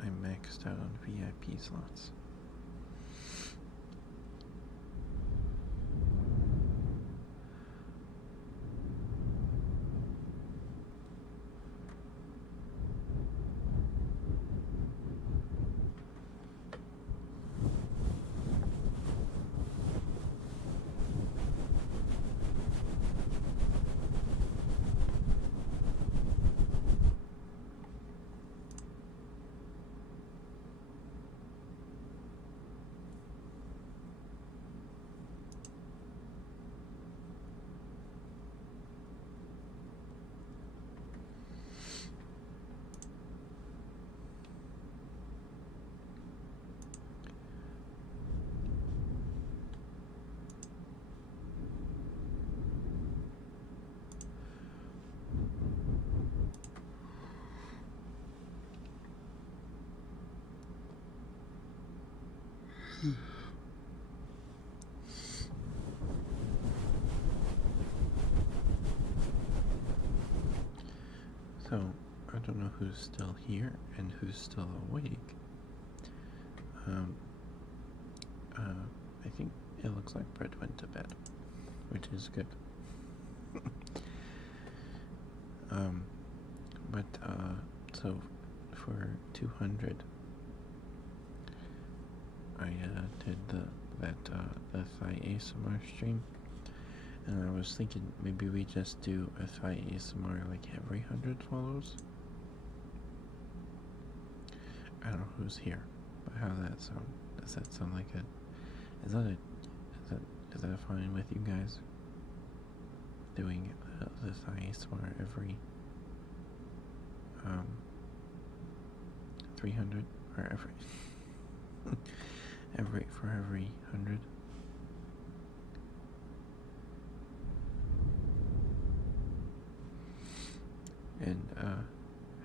I'm maxed out on VIP slots. So, I don't know who's still here and who's still awake. I think it looks like Brett went to bed, which is good. So for 200, I did the Thai ASMR stream, and I was thinking maybe we just do a Thai ASMR like every 100 follows. I don't know who's here, but how does that sound? Does that sound like is that fine with you guys? Doing the Thai ASMR every 300 or every 100. And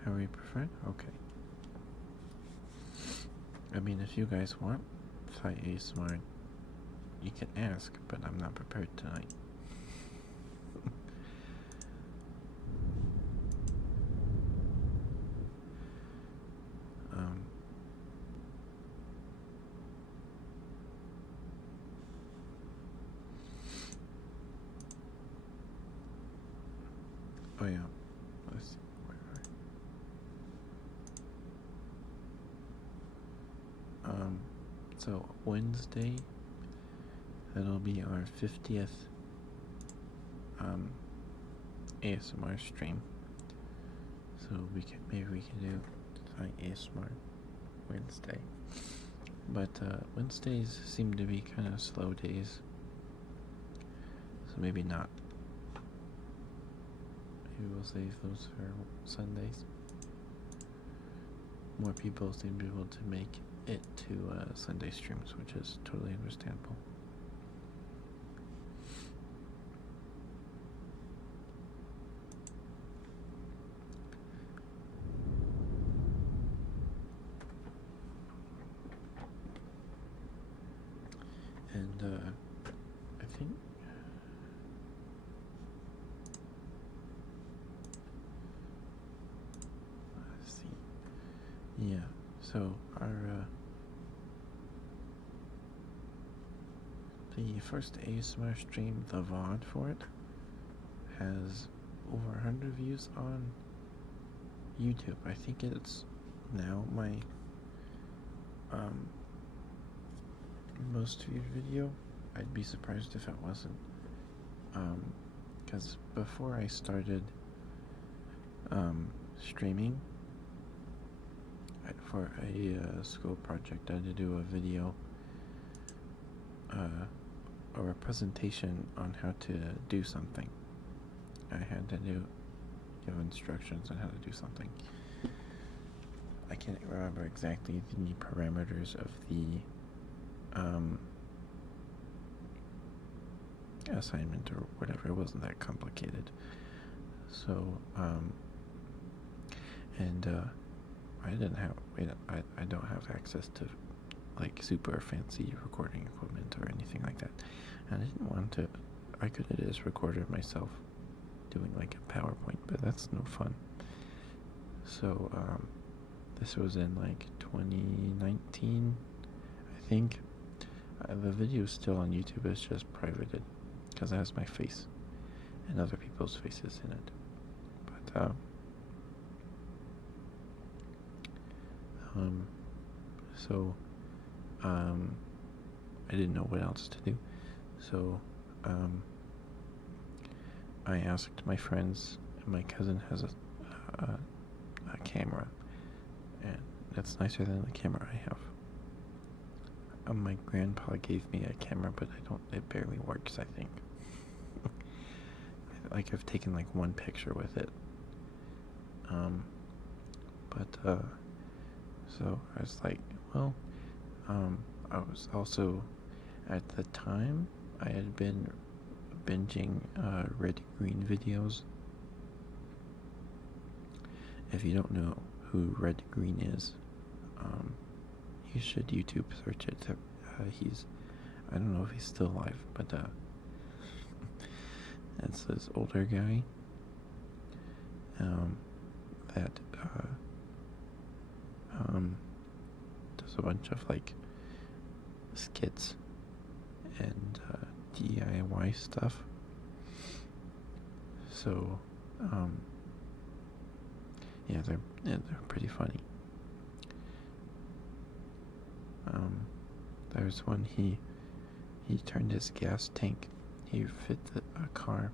how we prefer? Okay. I mean, if you guys want Thai ASMR, you can ask, but I'm not prepared tonight. Oh yeah. Let's see. So Wednesday, that'll be our 50th ASMR stream. So maybe we can do ASMR Wednesday. But Wednesdays seem to be kind of slow days. So maybe not. Maybe we'll save those for Sundays. More people seem to be able to make it to Sunday streams, which is totally understandable. And I think let's see. Yeah, so our the first ASMR stream, the VOD for it, has over 100 views on YouTube. I think it's now my most viewed video. I'd be surprised if it wasn't. Because before I started streaming for a school project, I had to do a video or a presentation on how to do something. I had to give instructions on how to do something. I can't remember exactly the parameters of the assignment or whatever. It wasn't that complicated. So I don't have access to like super fancy recording equipment or anything like that, and I didn't want to. I could have just recorded myself doing like a PowerPoint, but that's no fun. So this was in like 2019, I think. The video is still on YouTube. It's just privated because it has my face and other people's faces in it. But I didn't know what else to do. So I asked my friends. My cousin has a camera, and that's nicer than the camera I have. My grandpa gave me a camera, but it barely works, I think. Like, I've taken like one picture with it. So I was like, well, I was also, at the time, I had been binging Red Green videos. If you don't know who Red Green is, you should YouTube search it. I don't know if he's still alive, but it's this older guy that does a bunch of like skits and DIY stuff. So yeah, they're pretty funny. There's one he turned his gas tank. He fit a car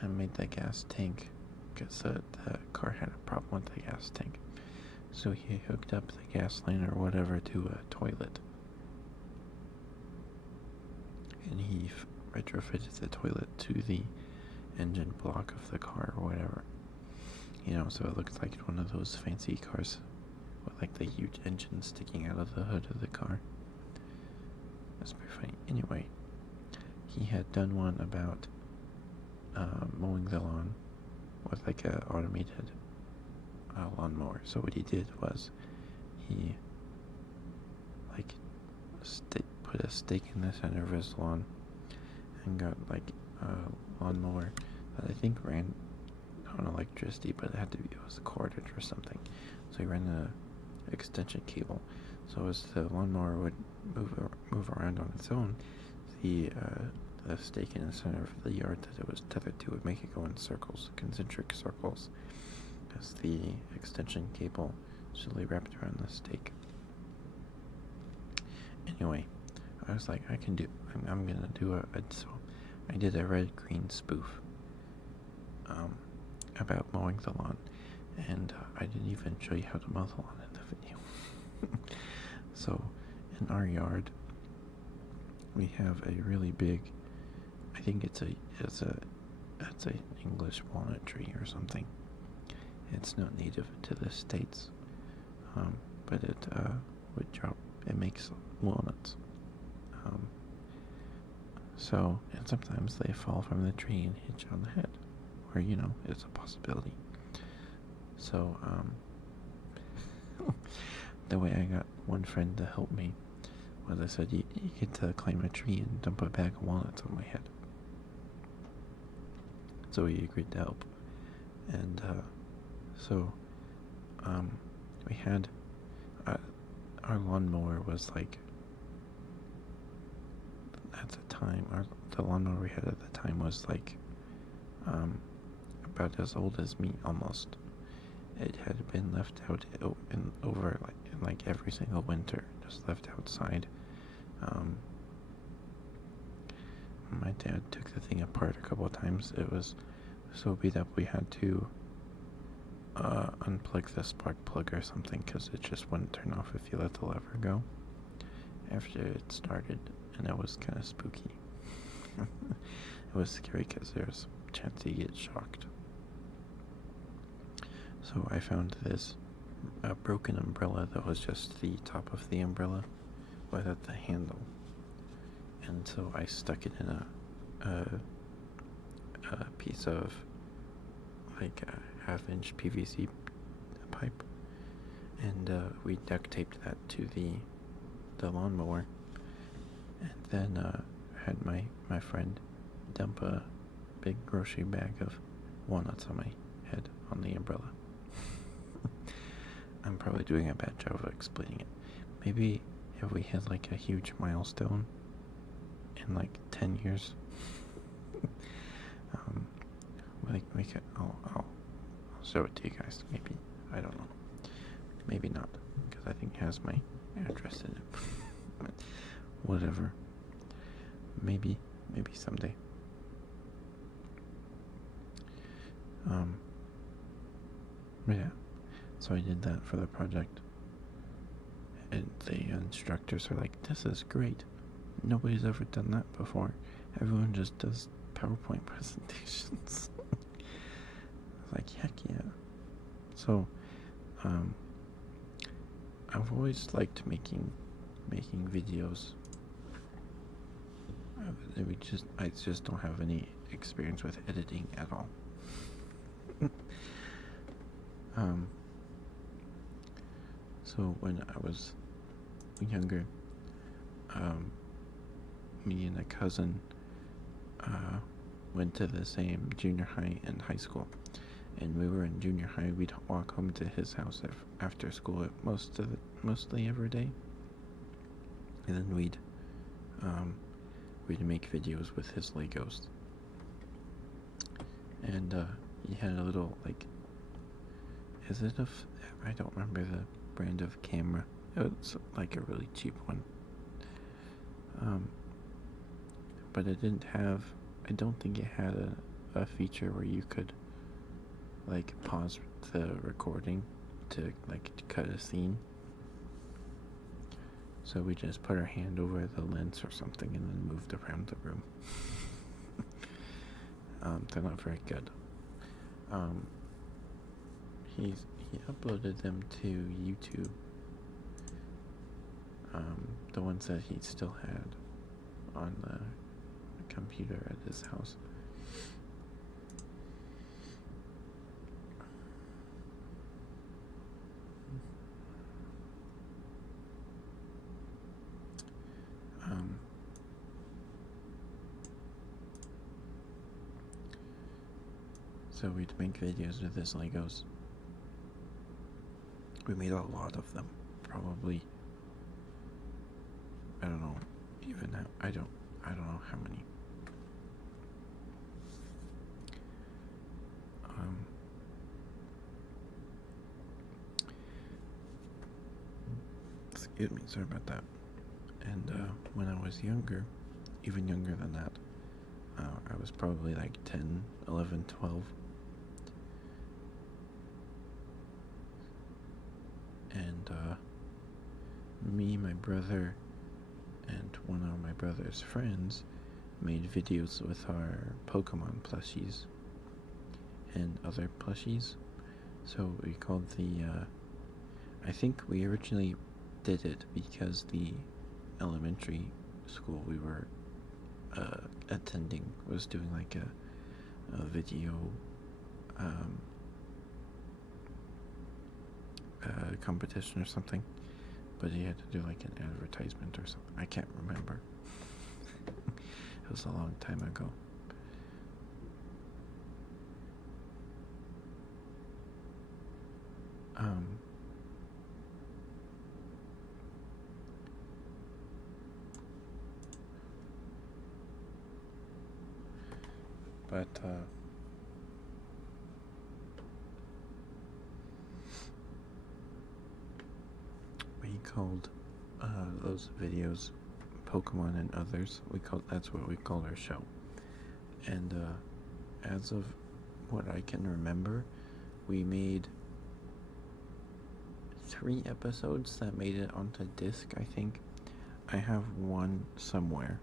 and made the gas tank because the car had a problem with the gas tank. So he hooked up the gas line or whatever to a toilet, and he retrofitted the toilet to the engine block of the car or whatever. So it looks like one of those fancy cars with like the huge engine sticking out of the hood of the car. That's pretty funny. Anyway, he had done one about mowing the lawn with like a automated lawnmower. So what he did was he like put a stake in the center of his lawn and got like a lawnmower that I think ran on electricity, but it was corded or something. So he ran a extension cable, so as the lawnmower would move around on its own, the the stake in the center of the yard that it was tethered to would make it go in circles, concentric circles, as the extension cable slowly wrapped around the stake. Anyway, I was like, I'm gonna do so I did a red-green spoof about mowing the lawn, and I didn't even show you how to mow the lawn in the video. So, in our yard, we have a really big, I think it's an English walnut tree or something. It's not native to the States, but it it makes walnuts. And sometimes they fall from the tree and hit you on the head, or, it's a possibility. So, the way I got one friend to help me was I said, you get to climb a tree and dump a bag of walnuts on my head. So he agreed to help. And, we had, our lawnmower was like, at the time, the lawnmower we had at the time was like, about as old as me, almost. It had been left out in every single winter, just left outside. My dad took the thing apart a couple of times. It was so beat up we had to unplug the spark plug or something, because it just wouldn't turn off if you let the lever go after it started, and it was kind of spooky. It was scary because there was a chance you get shocked. So I found this broken umbrella that was just the top of the umbrella without the handle, and so I stuck it in a piece of like a half-inch PVC pipe, and we duct taped that to the lawnmower, and then had my friend dump a big grocery bag of walnuts on my head on the umbrella. I'm probably doing a bad job of explaining it. Maybe if we hit like a huge milestone in like 10 years, I'll show it to you guys. Maybe, I don't know. Maybe not, because I think it has my address in it. But whatever. Maybe someday. Yeah. So I did that for the project. And the instructors are like, this is great. Nobody's ever done that before. Everyone just does PowerPoint presentations. I was like, heck yeah. So, I've always liked making videos. I just don't have any experience with editing at all. So when I was younger, me and a cousin went to the same junior high and high school. And we were in junior high, we'd walk home to his house after school mostly every day. And then we'd make videos with his Legos. And he had a little, like, I don't remember the brand of camera. It's like a really cheap one. But it didn't have, I don't think it had a feature where you could like pause the recording to like cut a scene. So we just put our hand over the lens or something and then moved around the room. They're not very good. He uploaded them to YouTube. The ones that he still had on the computer at his house. So we'd make videos with his Legos. We made a lot of them. Probably, I don't know, even now, I don't know how many. Excuse me, sorry about that. And when I was younger, even younger than that, I was probably like 10, 11, 12. And me, my brother, and one of my brother's friends made videos with our Pokemon plushies and other plushies. So we called I think we originally did it because the elementary school we were attending was doing like a video competition or something, but he had to do like an advertisement or something. I can't remember. It was a long time ago. But we called those videos Pokemon and Others. That's what we called our show. And as of what I can remember, we made 3 episodes that made it onto disc, I think. I have one somewhere.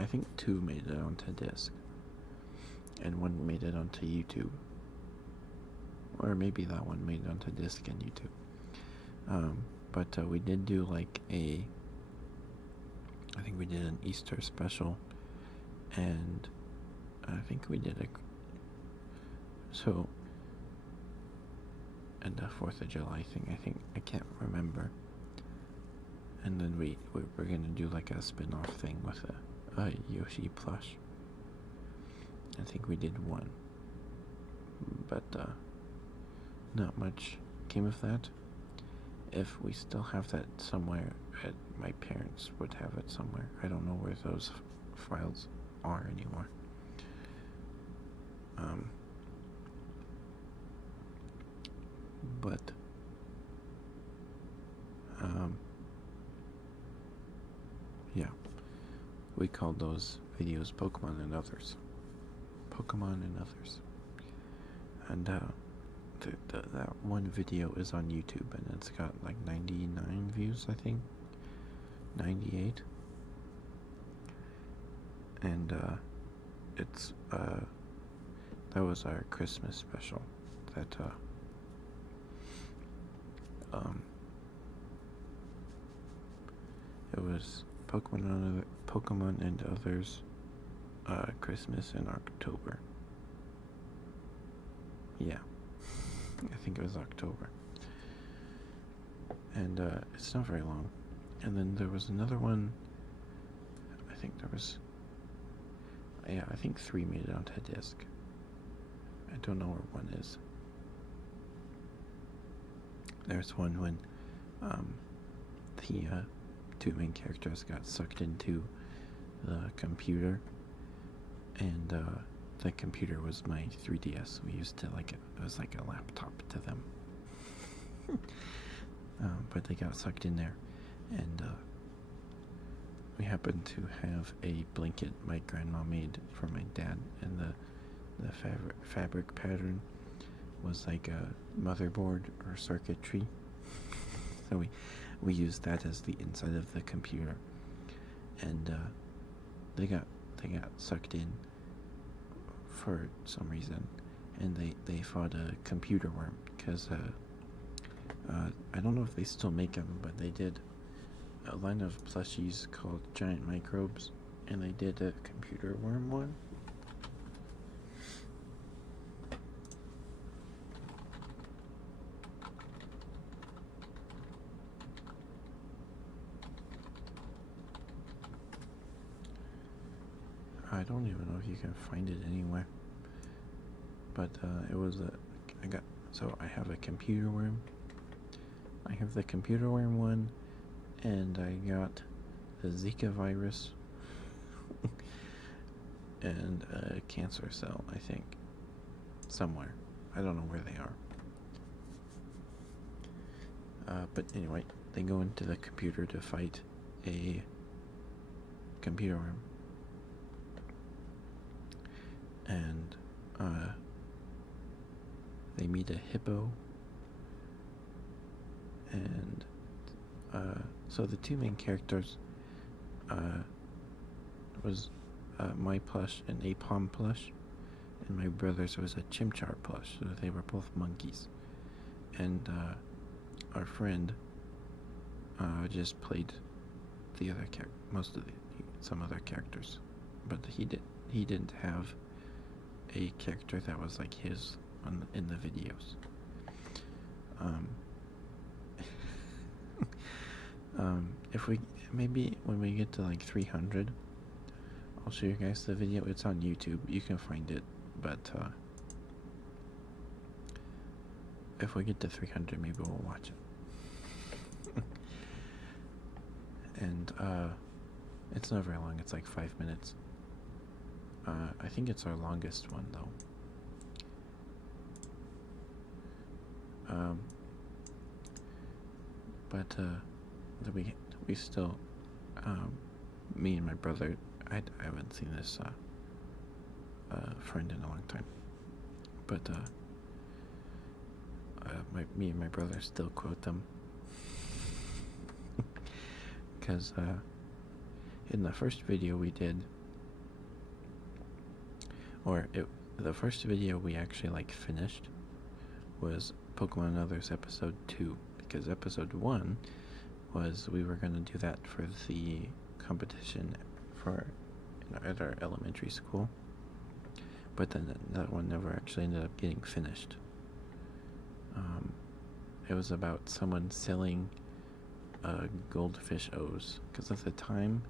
I think 2 made it onto disc, and 1 made it onto YouTube. Or maybe that one made it onto disc and YouTube. But we did do like I think we did an Easter special, and I think we did and the 4th of July thing, I can't remember. And then we were gonna do like a spin-off thing with a Yoshi plush. I think we did 1, but not much came of that. If we still have that somewhere, my parents would have it somewhere. I don't know where those files are anymore. But yeah, we called those videos Pokemon and Others. Pokemon and Others. And that one video is on YouTube, and it's got like 99 views, I think. 98. And it's that was our Christmas special. That it was Pokemon and Others Christmas in October. Yeah, I think it was October. And it's not very long. And then there was another one. I think 3 made it onto disc. I don't know where 1 is. There's one when the 2 main characters got sucked into the computer, and the computer was my 3DS. We used to it was like a laptop to them. But they got sucked in there, and we happened to have a blanket my grandma made for my dad, and the fabric pattern was like a motherboard or circuitry. So we used that as the inside of the computer, and they got sucked in for some reason, and they fought a computer worm, because I don't know if they still make them, but they did a line of plushies called Giant Microbes, and they did a computer worm one. I don't even know if you can find it anywhere, but it was I have a computer worm. I have the computer worm one, and I got the Zika virus and a cancer cell, I think, somewhere. I don't know where they are. But anyway, they go into the computer to fight a computer arm. And they meet a hippo. And so the two main characters was my plush, an Apom plush, and my brother's was a Chimchar plush. So they were both monkeys. And our friend just played the other some other characters, but he didn't have a character that was like his in the videos. If we maybe when we get to like 300, I'll show you guys the video. It's on YouTube. You can find it, but if we get to 300, maybe we'll watch it. And it's not very long. It's like 5 minutes. I think it's our longest one though. But we still, me and my brother, I haven't seen this friend in a long time, but me and my brother still quote them, because in the first video we did, the first video we actually like finished was Pokemon Others episode 2, because episode 1 was we were going to do that for the competition at our elementary school, but then that one never actually ended up getting finished. It was about someone selling goldfish O's, because at the time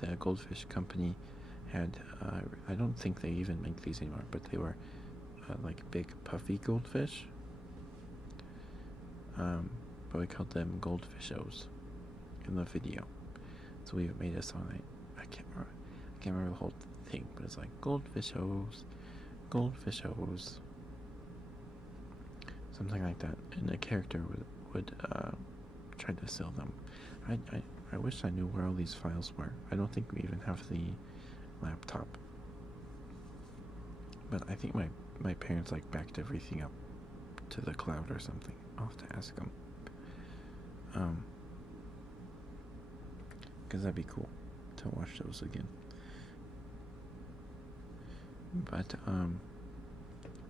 the goldfish company had I don't think they even make these anymore, but they were like big puffy goldfish, but we called them goldfish O's in the video. So we made a song. I can't remember the whole thing, but it's like goldfish O's, something like that, and the character would try to sell them. I wish I knew where all these files were. I don't think we even have the laptop, but I think my parents like backed everything up to the cloud or something. I'll have to ask them, because that'd be cool to watch those again. But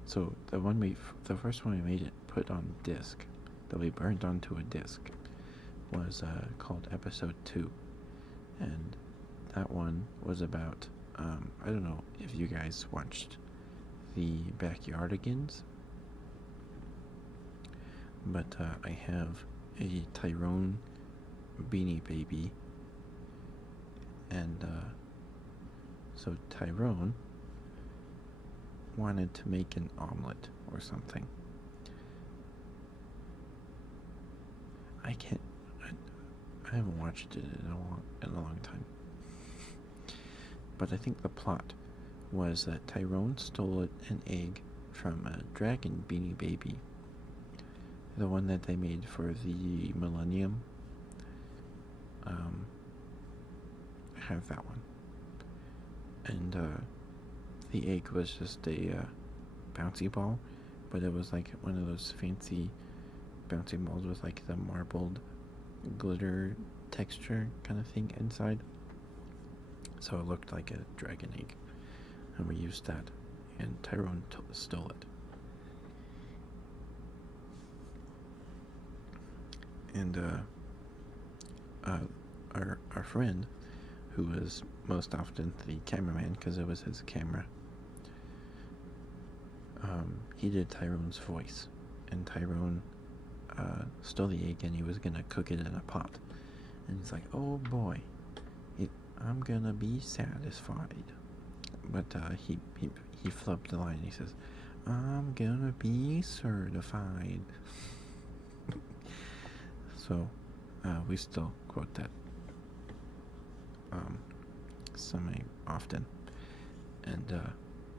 so the first one we made it put on disc, that we burned onto a disc, was called episode 2, and that one was about I don't know if you guys watched the Backyardigans, but I have a Tyrone Beanie Baby, and so Tyrone wanted to make an omelet or something. I haven't watched it in a long time, but I think the plot was that Tyrone stole an egg from a dragon Beanie Baby, the one that they made for the Millennium. I have that one, and the egg was just a bouncy ball, but it was like one of those fancy bouncy balls with like the marbled glitter texture kind of thing inside, so it looked like a dragon egg, and we used that, and Tyrone stole it. And our friend, who was most often the cameraman because it was his camera, he did Tyrone's voice, and Tyrone stole the egg and he was gonna cook it in a pot, and he's like, oh boy, I'm gonna be satisfied, but he flubbed the line. He says, I'm gonna be certified. So we still quote that semi often, and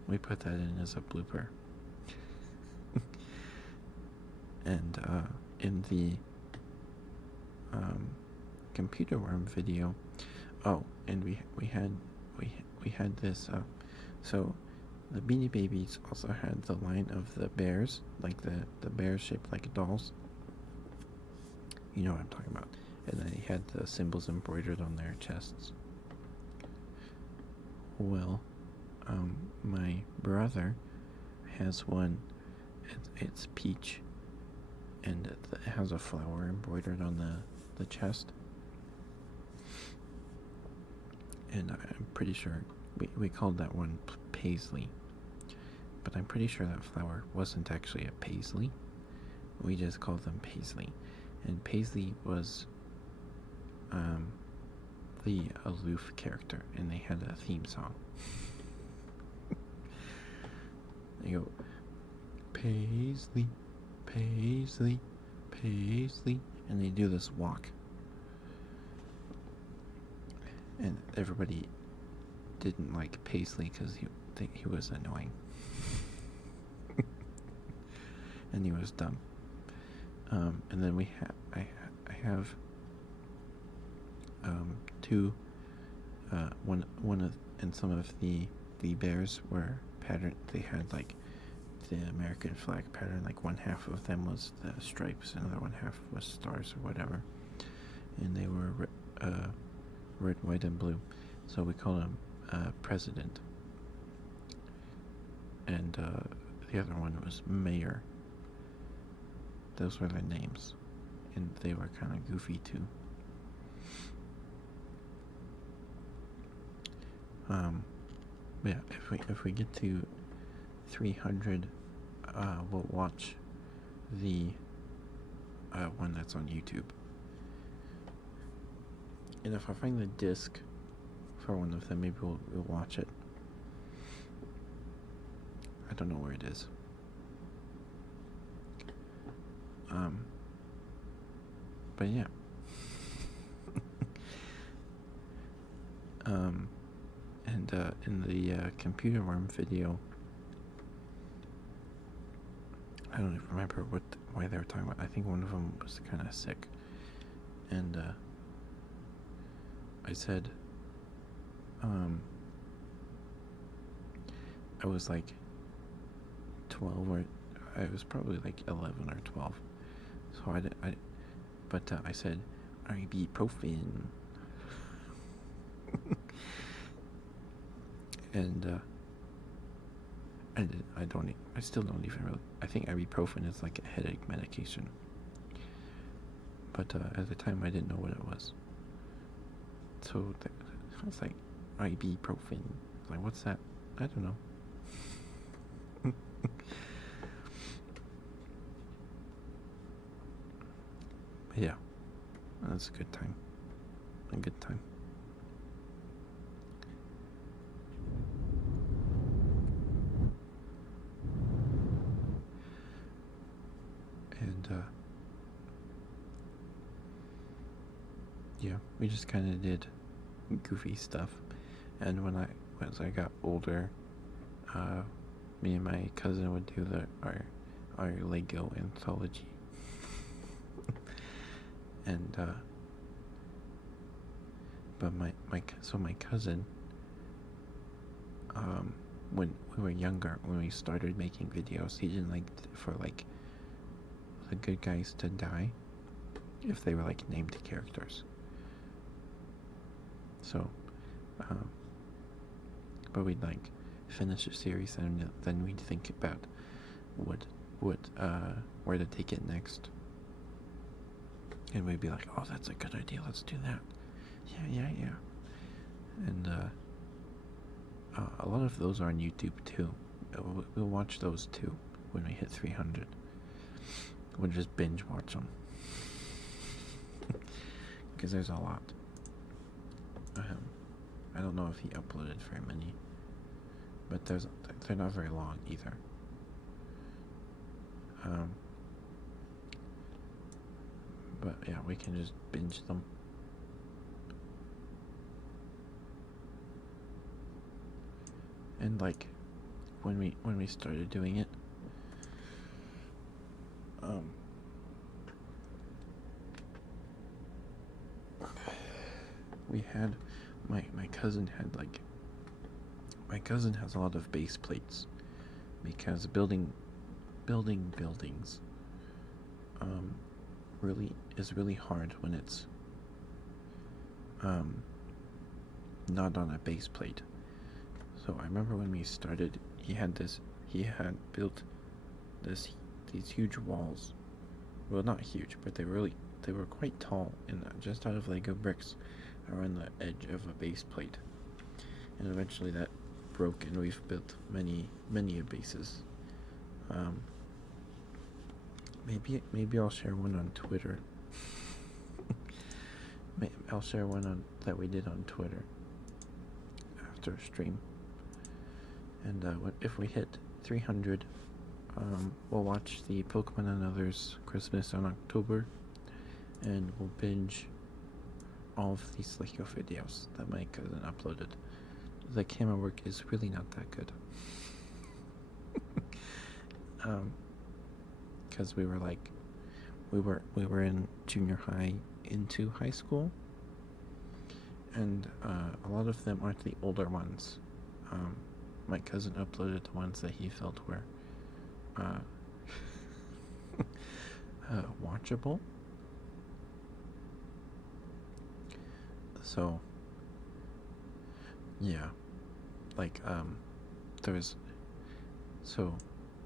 we put that in as a blooper. And in the computer worm video, and we had this. So the Beanie Babies also had the line of the bears, like the bears shaped like dolls. You know what I'm talking about. And they had the symbols embroidered on their chests. Well, my brother has one. It's peach, and it has a flower embroidered on the chest. And I'm pretty sure we called that one paisley, but I'm pretty sure that flower wasn't actually a paisley. We just called them paisley, and paisley was the aloof character, and they had a theme song. They go, Paisley, Paisley, Paisley, and they do this walk. And everybody didn't like Paisley because he was annoying. And he was dumb. And then I have two, one of, and some of the bears were patterned. They had like the American flag pattern, like one half of them was the stripes, another one half was stars or whatever, and they were red, white, and blue. So we call him President. And the other one was Mayor. Those were their names, and they were kind of goofy too. But yeah, if we get to 300, we'll watch the one that's on YouTube. And if I find the disc for one of them, maybe we'll watch it. I don't know where it is. But yeah. And in the computer worm video, I don't even remember why they were talking about. I think one of them was kind of sick, and I said, I was like 12, or I was probably like 11 or 12. So I said ibuprofen. And I still don't even really. I think ibuprofen is like a headache medication. But at the time I didn't know what it was. So I was like, ibuprofen. I was like, what's that? I don't know. But yeah, that's a good time. A good time. And yeah, we just kind of did goofy stuff. And once I got older, me and my cousin would do our Lego anthology. And but my cousin, when we were younger, when we started making videos, he didn't like for like the good guys to die if they were like named characters. So but we'd like finish a series, and then we'd think about where to take it next. And we'd be like, oh, that's a good idea, let's do that. Yeah. And a lot of those are on YouTube too. We'll watch those too when we hit 300. We'll just binge watch them. Because there's a lot. I don't know if he uploaded very many. But they're not very long either. But yeah, we can just binge them. And like when we started doing it, we had my cousin had like my cousin has a lot of base plates because building buildings really is really hard when it's not on a base plate. So I remember when we started, he had built these huge walls. Well, not huge, but they were quite tall and just out of Lego bricks around the edge of a base plate. And eventually that broke, and we've built many bases. Maybe I'll share one on Twitter. I'll share one that we did on Twitter after stream. And if we hit 300, we'll watch the Pokemon and Others Christmas on October, and we'll binge all of these Lego videos that my cousin uploaded. The camera work is really not that good. Because we were in junior high into high school, and a lot of them aren't the older ones. My cousin uploaded the ones that he felt were watchable. So yeah, like so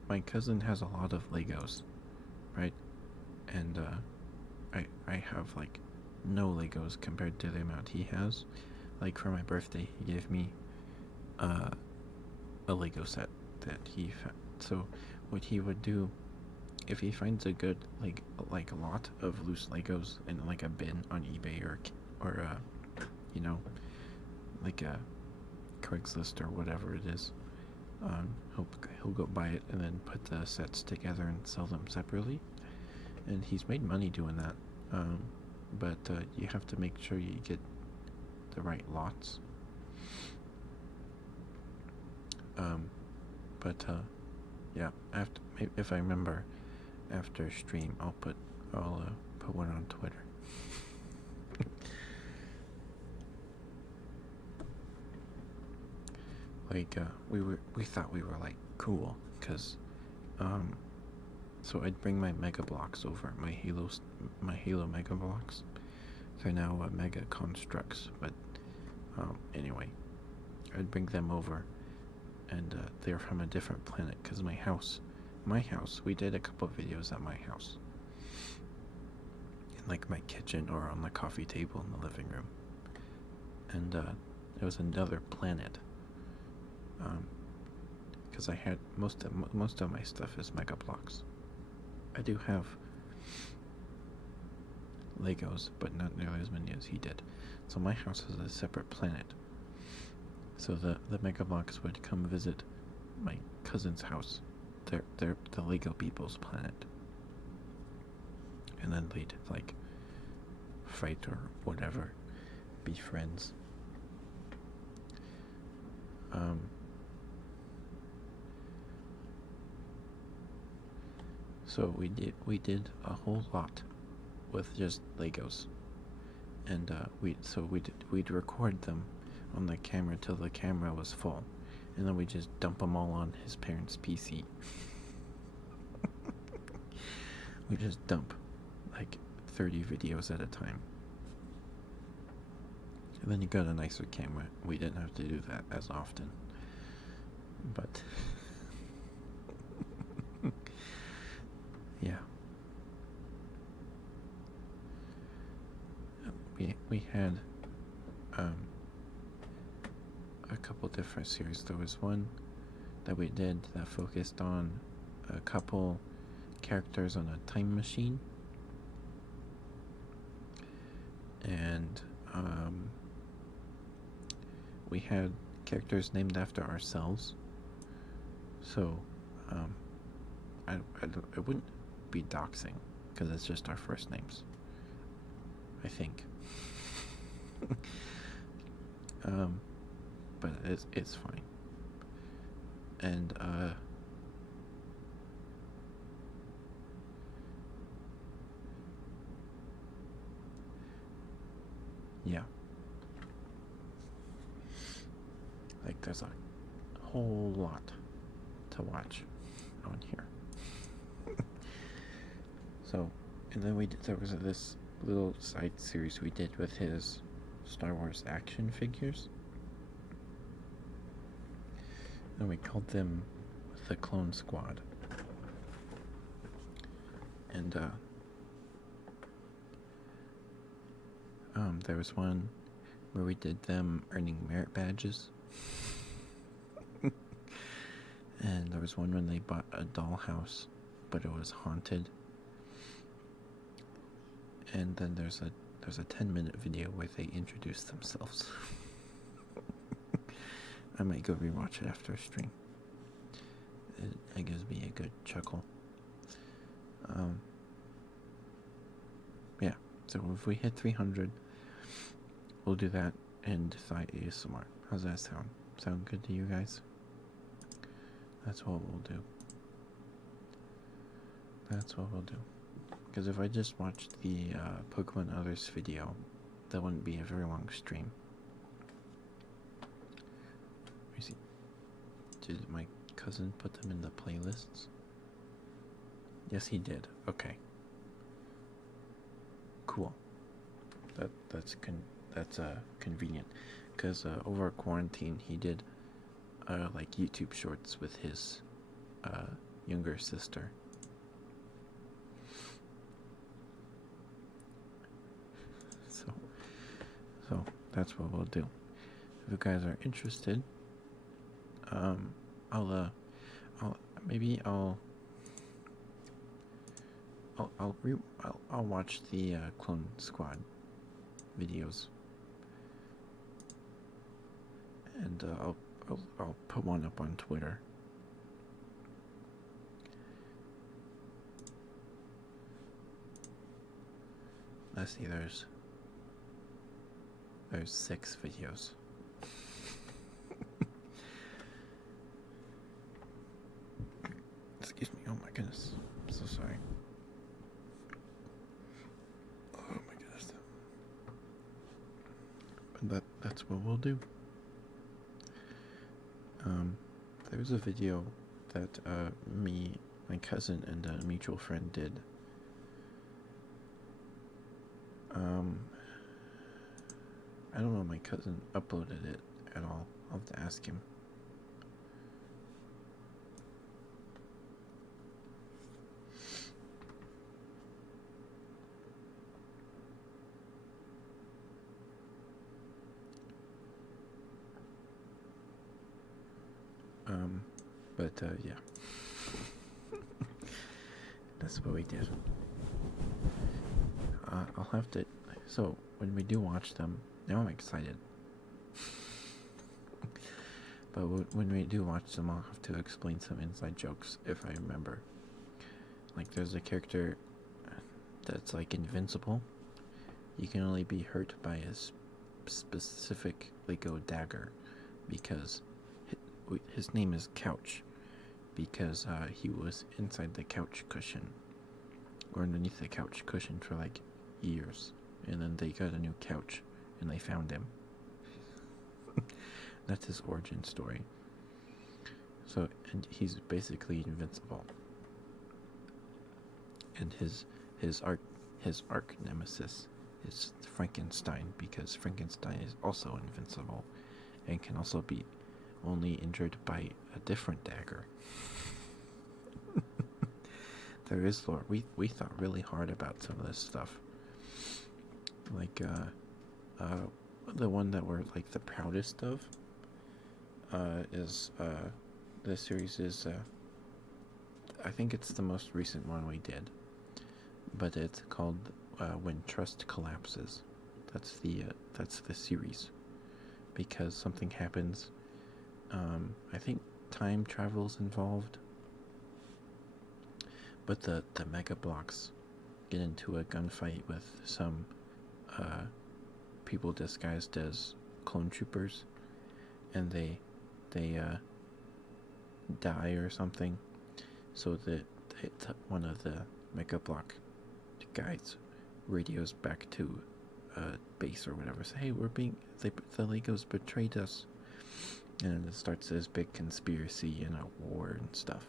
my cousin has a lot of Legos, right? And I have like no Legos compared to the amount he has. Like for my birthday, he gave me a Lego set that he found. So what he would do, if he finds a good like a lot of loose Legos in like a bin on eBay or you know, like a Craigslist or whatever it is, he'll go buy it and then put the sets together and sell them separately. And he's made money doing that. But you have to make sure you get the right lots. Yeah, if I remember after stream, I'll put one on Twitter. Like we thought we were like cool, cause so I'd bring my Mega Blocks over, my Halo Mega Blocks. They're now Mega Constructs, but anyway, I'd bring them over, and they're from a different planet. Cause my house, we did a couple of videos at my house, in like my kitchen or on the coffee table in the living room, and it was another planet. Because I had most of my stuff is Mega Blocks. I do have Legos, but not nearly as many as he did. So my house is a separate planet. So the Mega Blocks would come visit my cousin's house. They're the Lego people's planet. And then they'd like fight or whatever, be friends. So we did a whole lot with just Legos, and we'd record them on the camera till the camera was full, and then we just dump them all on his parents' PC. We just dump like 30 videos at a time, and then you got a nicer camera. We didn't have to do that as often, but yeah. We had a couple different series. There was one that we did that focused on a couple characters on a time machine, and we had characters named after ourselves. So I wouldn't be doxing because it's just our first names, I think. But it's fine. And yeah. there's a whole lot to watch on here. So, and then there was this little side series we did with his Star Wars action figures, and we called them the Clone Squad. And there was one where we did them earning merit badges. And there was one when they bought a dollhouse, but it was haunted. And then there's a 10-minute video where they introduce themselves. I might go rewatch it after stream. It gives me a good chuckle. Yeah, so if we hit 300, we'll do that and Thigh ASMR. How's that sound? Sound good to you guys? That's what we'll do. That's what we'll do. Because if I just watched the Pokemon Others video, that wouldn't be a very long stream. Let me see. Did my cousin put them in the playlists? Yes, he did. Okay. Cool. That's convenient. Because over quarantine, he did like YouTube shorts with his younger sister. So that's what we'll do. If you guys are interested, I'll watch the Clone Squad videos, and I'll put one up on Twitter. Let's see. There's 6 videos. Excuse me. Oh my goodness. I'm so sorry. Oh my goodness. But that's what we'll do. There's a video that me, my cousin, and a mutual friend did. I don't know if my cousin uploaded it at all. I'll have to ask him. Yeah. That's what we did. I'll have to... So, when we do watch them, now I'm excited. But when we do watch them, I'll have to explain some inside jokes, if I remember. Like, there's a character that's, like, invincible. You can only be hurt by a specific Lego dagger, because his name is Couch, because he was inside the couch cushion, or underneath the couch cushion for, like, years. And then they got a new couch, and they found him. That's his origin story. So, and he's basically invincible. And his arch nemesis is Frankenstein, because Frankenstein is also invincible, and can also be only injured by a different dagger. There is lore. We thought really hard about some of this stuff. Like, the one that we're, like, the proudest of is, the series is, I think it's the most recent one we did. But it's called, When Trust Collapses. That's the series. Because something happens, I think time travel's involved. But the Mega Blocks get into a gunfight with some people disguised as clone troopers, and they die or something. So one of the Mega Block guys radios back to base or whatever. Say, hey, the Legos betrayed us. And then it starts this big conspiracy and a war and stuff.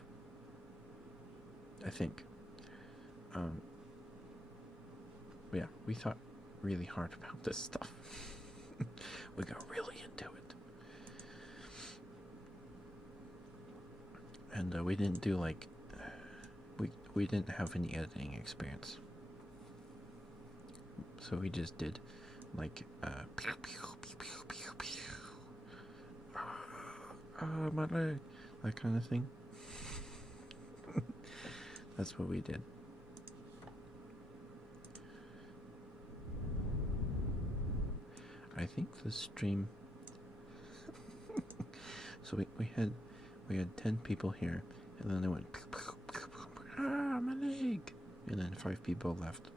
I think. Yeah, we thought really hard about this stuff. We got really into it. And we didn't do like we didn't have any editing experience, so we just did like pew, pew, pew, pew, pew, pew. My leg, that kind of thing. That's what we did. I think the stream. So we had 10 people here, and then they went my leg, and then 5 people left.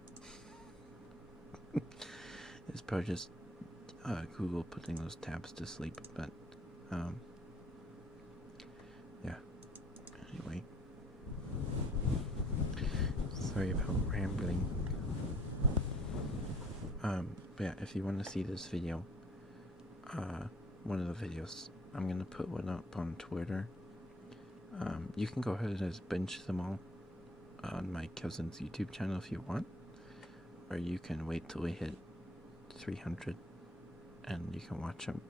It's probably just Google putting those tabs to sleep, but yeah. Anyway, sorry about rambling. But yeah, if you want to see this video, one of the videos, I'm gonna put one up on Twitter. You can go ahead and just binge them all on my cousin's YouTube channel if you want, or you can wait till we hit 300 and you can watch them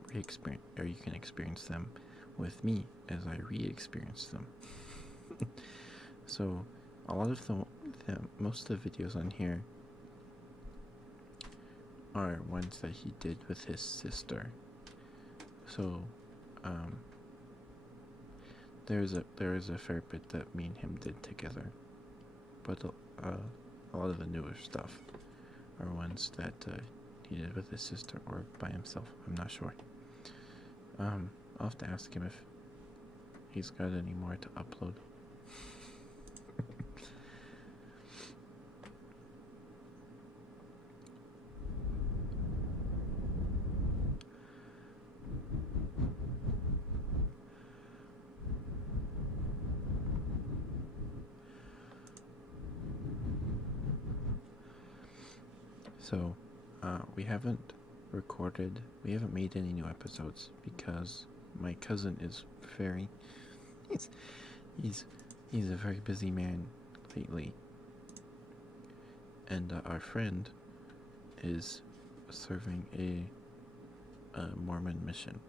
or you can experience them with me as I re-experience them. So a lot of most of the videos on here are ones that he did with his sister. So there is a fair bit that me and him did together, but a lot of the newer stuff are ones that he did with his sister or by himself. I'm not sure. I'll have to ask him if he's got any more to upload. So, we haven't made any new episodes because my cousin is he's a very busy man lately, and our friend is serving a Mormon mission.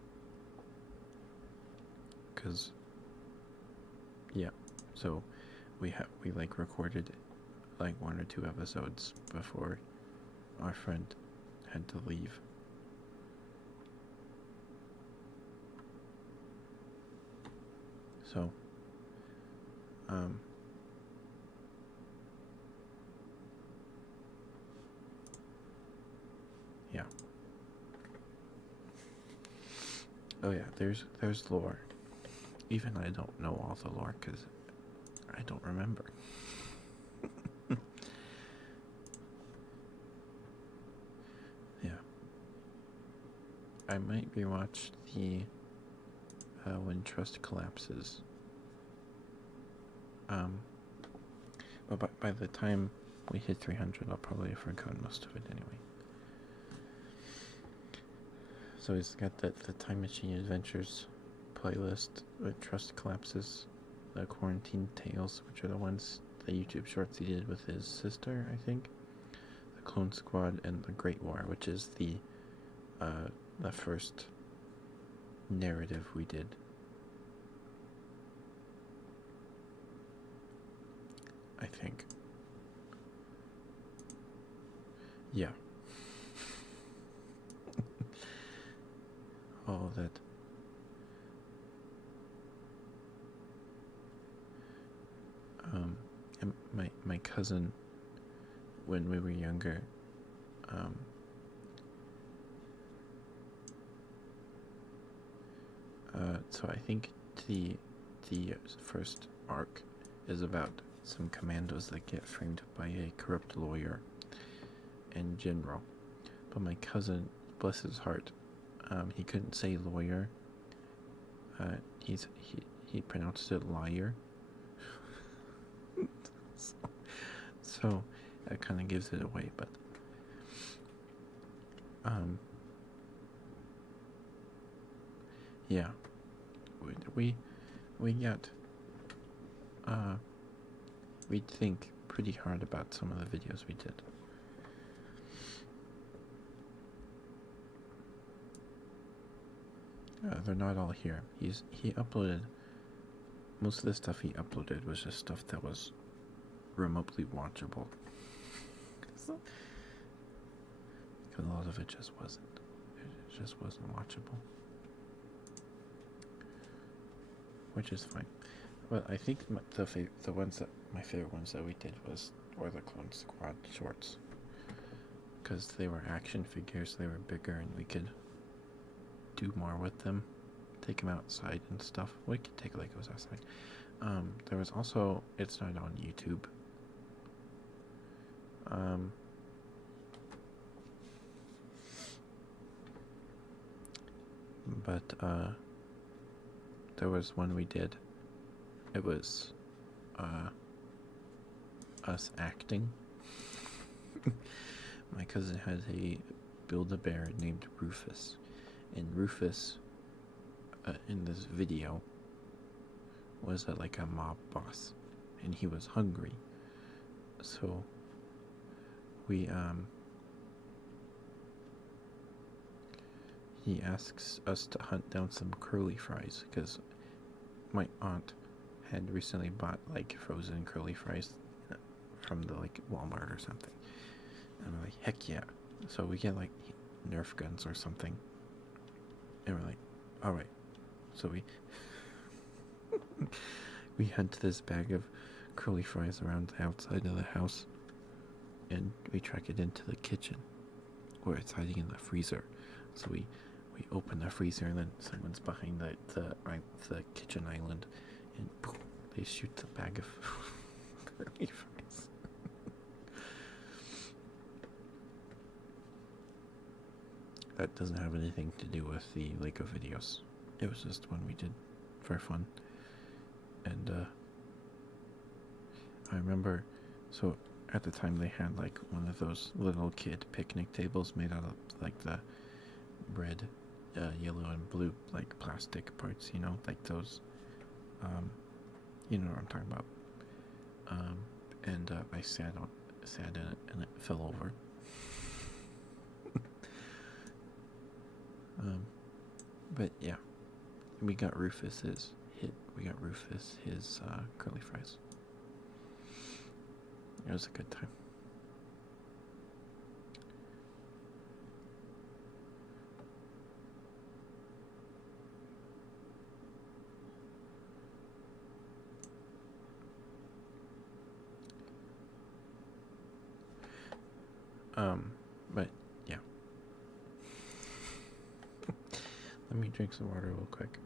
Cause yeah, so we recorded like 1 or 2 episodes before our friend had to leave. So, yeah. Oh yeah, there's lore. Even I don't know all the lore because I don't remember. Yeah. I might rewatch the When Trust Collapses. But by the time we hit 300, I'll probably have forgotten most of it anyway. So he's got the Time Machine Adventures playlist, When Trust Collapses, the Quarantine Tales, which are the YouTube shorts he did with his sister, I think, the Clone Squad, and the Great War, which is the first narrative we did. I think. Yeah. All that. And my cousin, when we were younger, so I think the first arc is about some commandos that get framed by a corrupt lawyer and general. But my cousin, bless his heart, he couldn't say lawyer. He pronounced it liar. So that kind of gives it away, but yeah. we got we think pretty hard about some of the videos we did. They're not all here. He uploaded most of the stuff he uploaded was just stuff that was remotely watchable. Because a lot of it just wasn't. It just wasn't watchable. Which is fine. Well, I think the ones that my favorite ones that we did was the Clone Squad shorts, because they were action figures. They were bigger, and we could do more with them. Take them outside and stuff. We could take Legos outside. There was also It's Not on YouTube. But there was one we did. It was us acting. My cousin had a Build-A-Bear named Rufus, and Rufus in this video was like a mob boss, and he was hungry, so we he asks us to hunt down some curly fries, because my aunt had recently bought like frozen curly fries from the like Walmart or something, and we're like, heck yeah. So we get like Nerf guns or something, and we're like, all right. So we hunt this bag of curly fries around the outside of the house, and we track it into the kitchen where it's hiding in the freezer. So we open the freezer, and then someone's behind the kitchen island, and boom, they shoot the bag of curly fries. That doesn't have anything to do with the Lego videos. It was just one we did for fun. And I remember, so at the time they had like one of those little kid picnic tables made out of like the red, yellow, and blue like plastic parts, like those. You know what I'm talking about. And I sat in it, and it fell over. But yeah, we got Rufus his curly fries. It was a good time. But yeah. Let me drink some water real quick.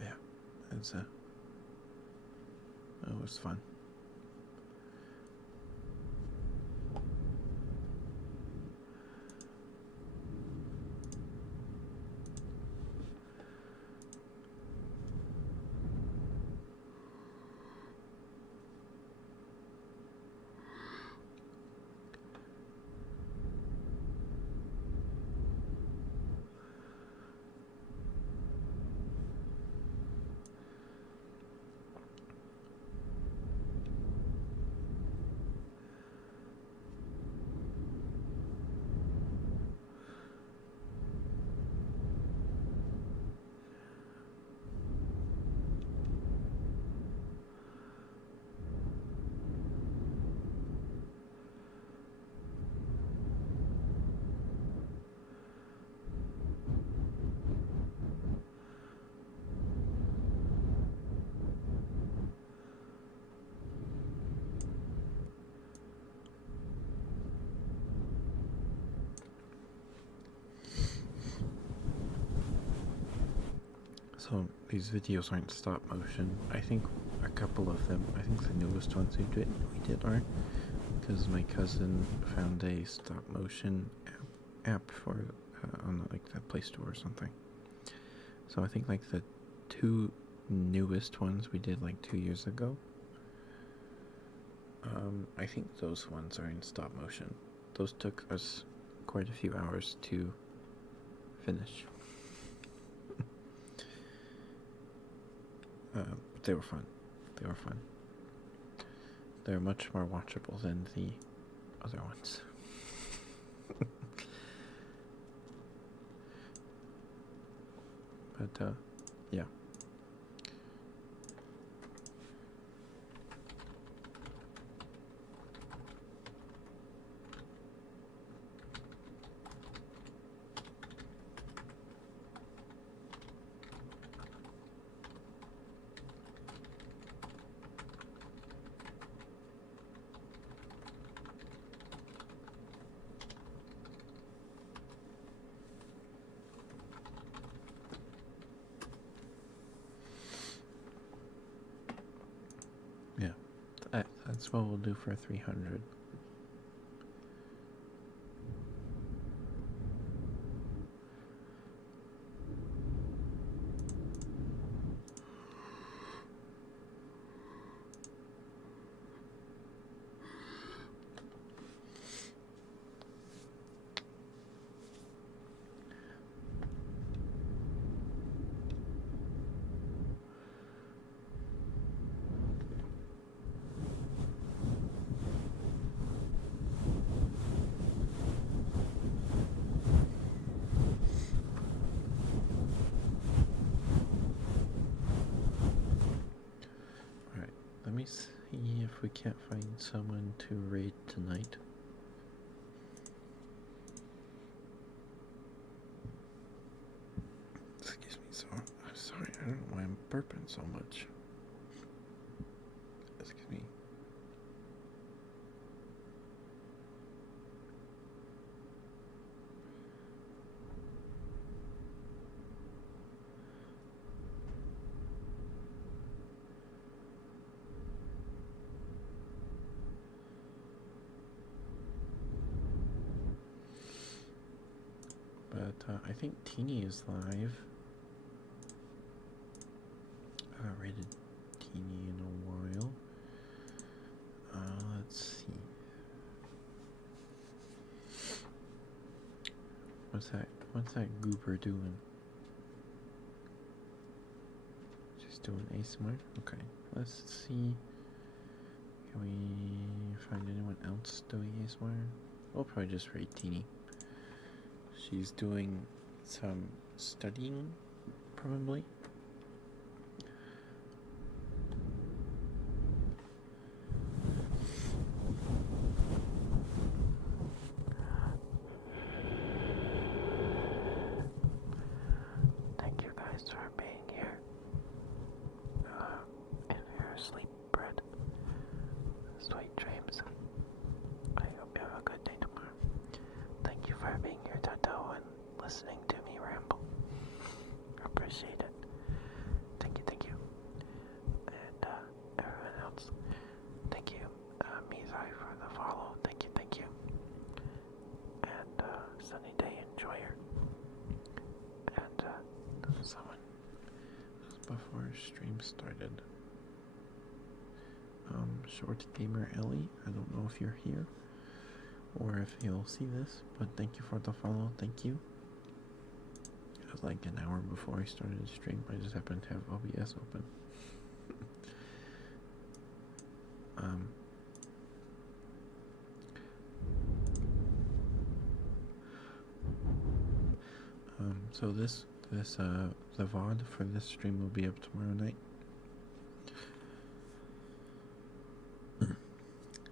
Yeah, it was fun. So these videos aren't stop motion. I think a couple of them, I think the newest ones we did are because my cousin found a stop motion app for on like the Play Store or something. So I think like the two newest ones we did like 2 years ago. I think those ones are in stop motion. Those took us quite a few hours to finish. But they were fun. They were fun. They're much more watchable than the other ones. But, yeah. Yeah, that's what we'll do for 300. Alright, let me see if we can't find someone to raid tonight. Excuse me, I'm sorry, I don't know why I'm burping so much. Excuse me. But I think Teeny is live. I haven't rated Teeny in a while. Let's see. What's that goober doing? She's doing ASMR? Okay, let's see. Can we find anyone else doing ASMR? We'll probably just raid Teeny. She's doing some studying, probably. Thank you guys for being here. If you're asleep, Brett, sweet dreams. I hope you have a good day tomorrow. Thank you for being here, Toto, and listening to me ramble. Appreciate it. Thank you, thank you. And everyone else, thank you. Mizai for the follow. Thank you, thank you. And sunny day enjoyer. And someone before stream started. Short Gamer Ellie, I don't know if you're here or if you'll see this, but thank you for the follow. Thank you. It was like an hour before I started the stream. I just happened to have OBS open. So the VOD for this stream will be up tomorrow night.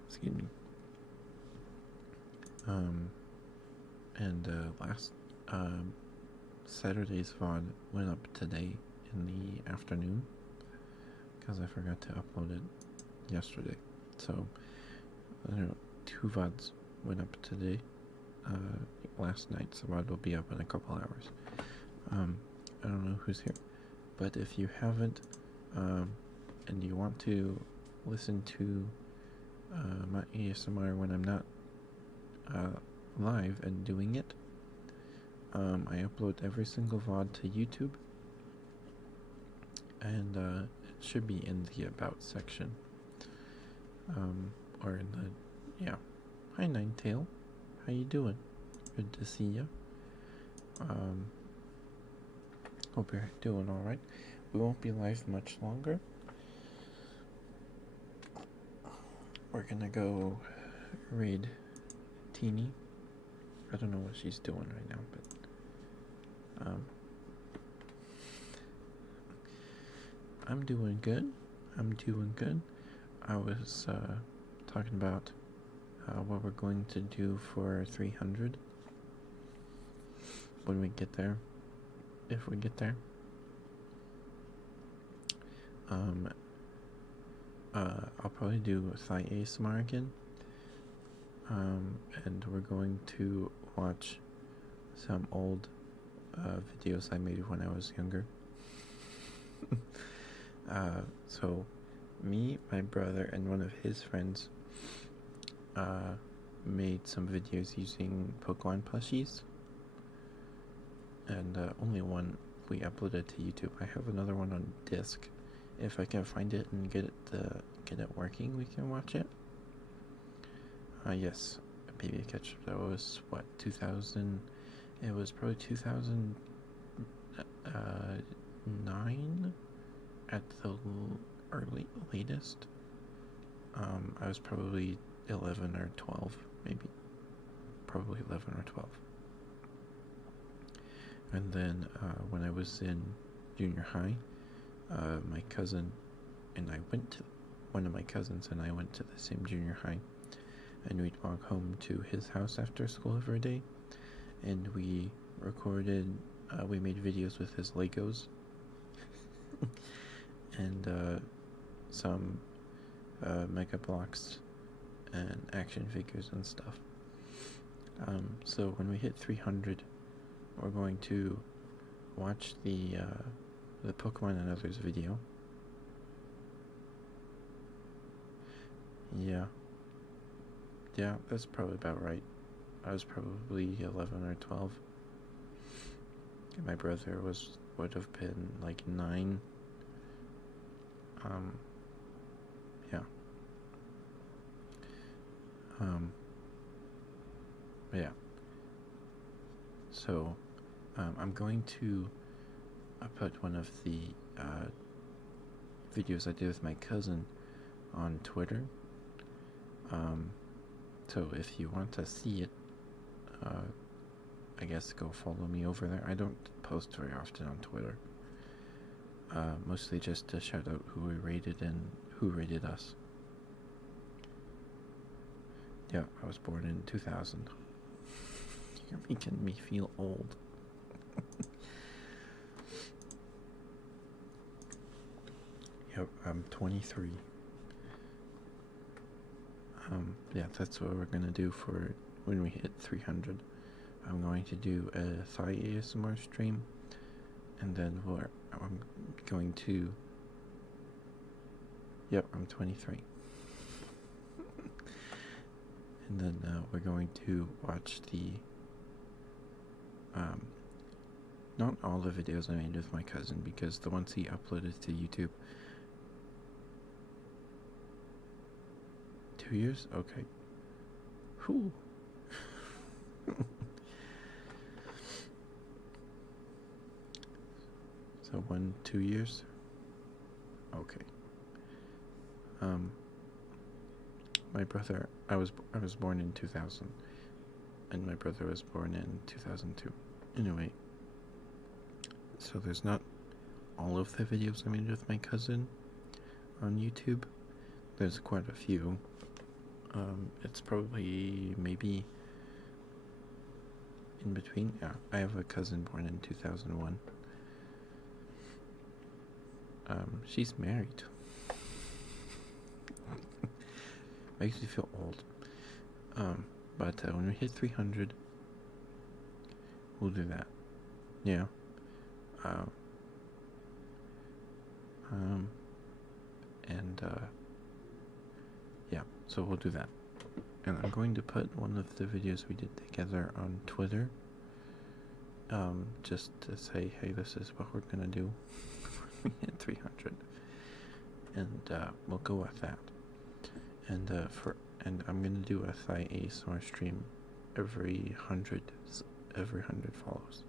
Excuse me. And last Saturday's VOD went up today in the afternoon because I forgot to upload it yesterday. So I don't know, 2 VODs went up today. Last night's VOD will be up in a couple hours. I don't know who's here, but if you haven't and you want to listen to my ASMR when I'm not live and doing it. I upload every single VOD to YouTube, and it should be in the About section, or in the, yeah. Hi Ninetail, how you doing? Good to see you. Hope you're doing all right. We won't be live much longer. We're gonna go raid Teeny. I don't know what she's doing right now, but I'm doing good. I was talking about what we're going to do for 300 when we get there, if we get there. I'll probably do Thigh ASMR again, and we're going to watch some old videos I made when I was younger. So me, my brother, and one of his friends made some videos using Pokemon plushies, and only one we uploaded to YouTube. I have another one on disc. If I can find it and get it working, we can watch it. Yes, Baby Ketchup. That was what, 2000? It was probably 2009 at the latest. I was probably 11 or 12, maybe. Probably 11 or 12. And then when I was in junior high, my cousin and I went to, one of my cousins and I went to the same junior high, and we'd walk home to his house after school every day, and we recorded, we made videos with his Legos and some Mega Bloks and action figures and stuff. So when we hit 300, we're going to watch the Pokemon and Others video. Yeah, that's probably about right. I was probably 11 or 12. And my brother would have been like 9. Yeah. Yeah. So, I'm going to put one of the videos I did with my cousin on Twitter. So if you want to see it, I guess go follow me over there. I don't post very often on Twitter. Mostly just to shout out who we rated and who rated us. Yeah, I was born in 2000. You're making me feel old. Yep, I'm 23. Yeah, that's what we're gonna do for when we hit 300. I'm going to do a Thigh ASMR stream, and then I'm going to... Yep, I'm 23. And then we're going to watch the... not all the videos I made with my cousin, because the ones he uploaded to YouTube... 2 years? Okay. Whew. So 2 years? Okay. My brother, I was born in 2000, and my brother was born in 2002. Anyway, so there's not all of the videos I made with my cousin on YouTube. There's quite a few. It's probably maybe in between. Yeah, I have a cousin born in 2001. She's married. Makes me feel old. But when we hit 300, we'll do that. Yeah. And yeah, So we'll do that. And I'm going to put one of the videos we did together on Twitter. Just to say, hey, this is what we're gonna do. We hit 300. And we'll go with that. And I'm gonna do a Thai ASMR stream every 100 follows.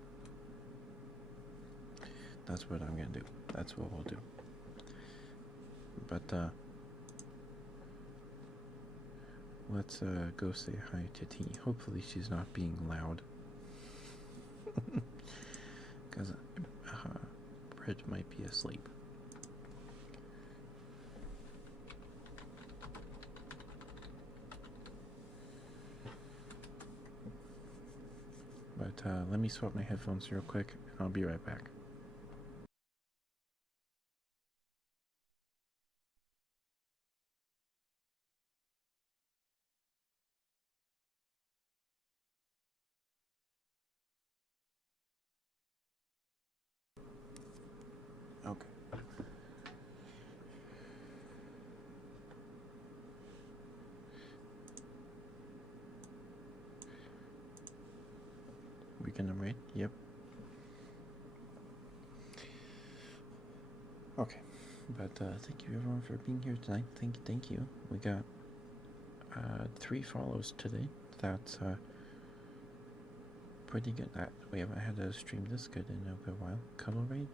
That's what I'm gonna do. That's what we'll do. But let's go say hi to T. Hopefully she's not being loud. Because Brit might be asleep. But let me swap my headphones real quick, and I'll be right back. Okay. We gonna rate? Yep. Okay. But thank you everyone for being here tonight. Thank you. We got 3 follows today. That's pretty good. We haven't had a stream this good in a good while. Cuddle raid?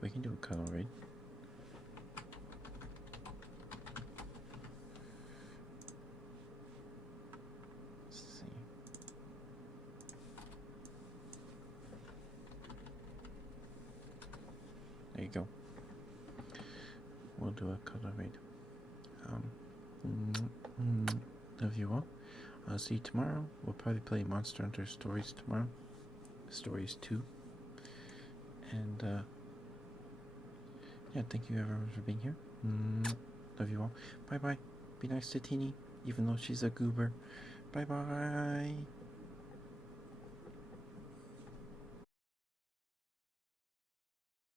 We can do a cuddle raid. Let's see. There you go. We'll do a cuddle raid. Love you all. I'll see you tomorrow. We'll probably play Monster Hunter Stories tomorrow. Stories 2. And yeah, thank you everyone for being here. Love you all. Bye bye. Be nice to Teeny, even though she's a goober. Bye bye.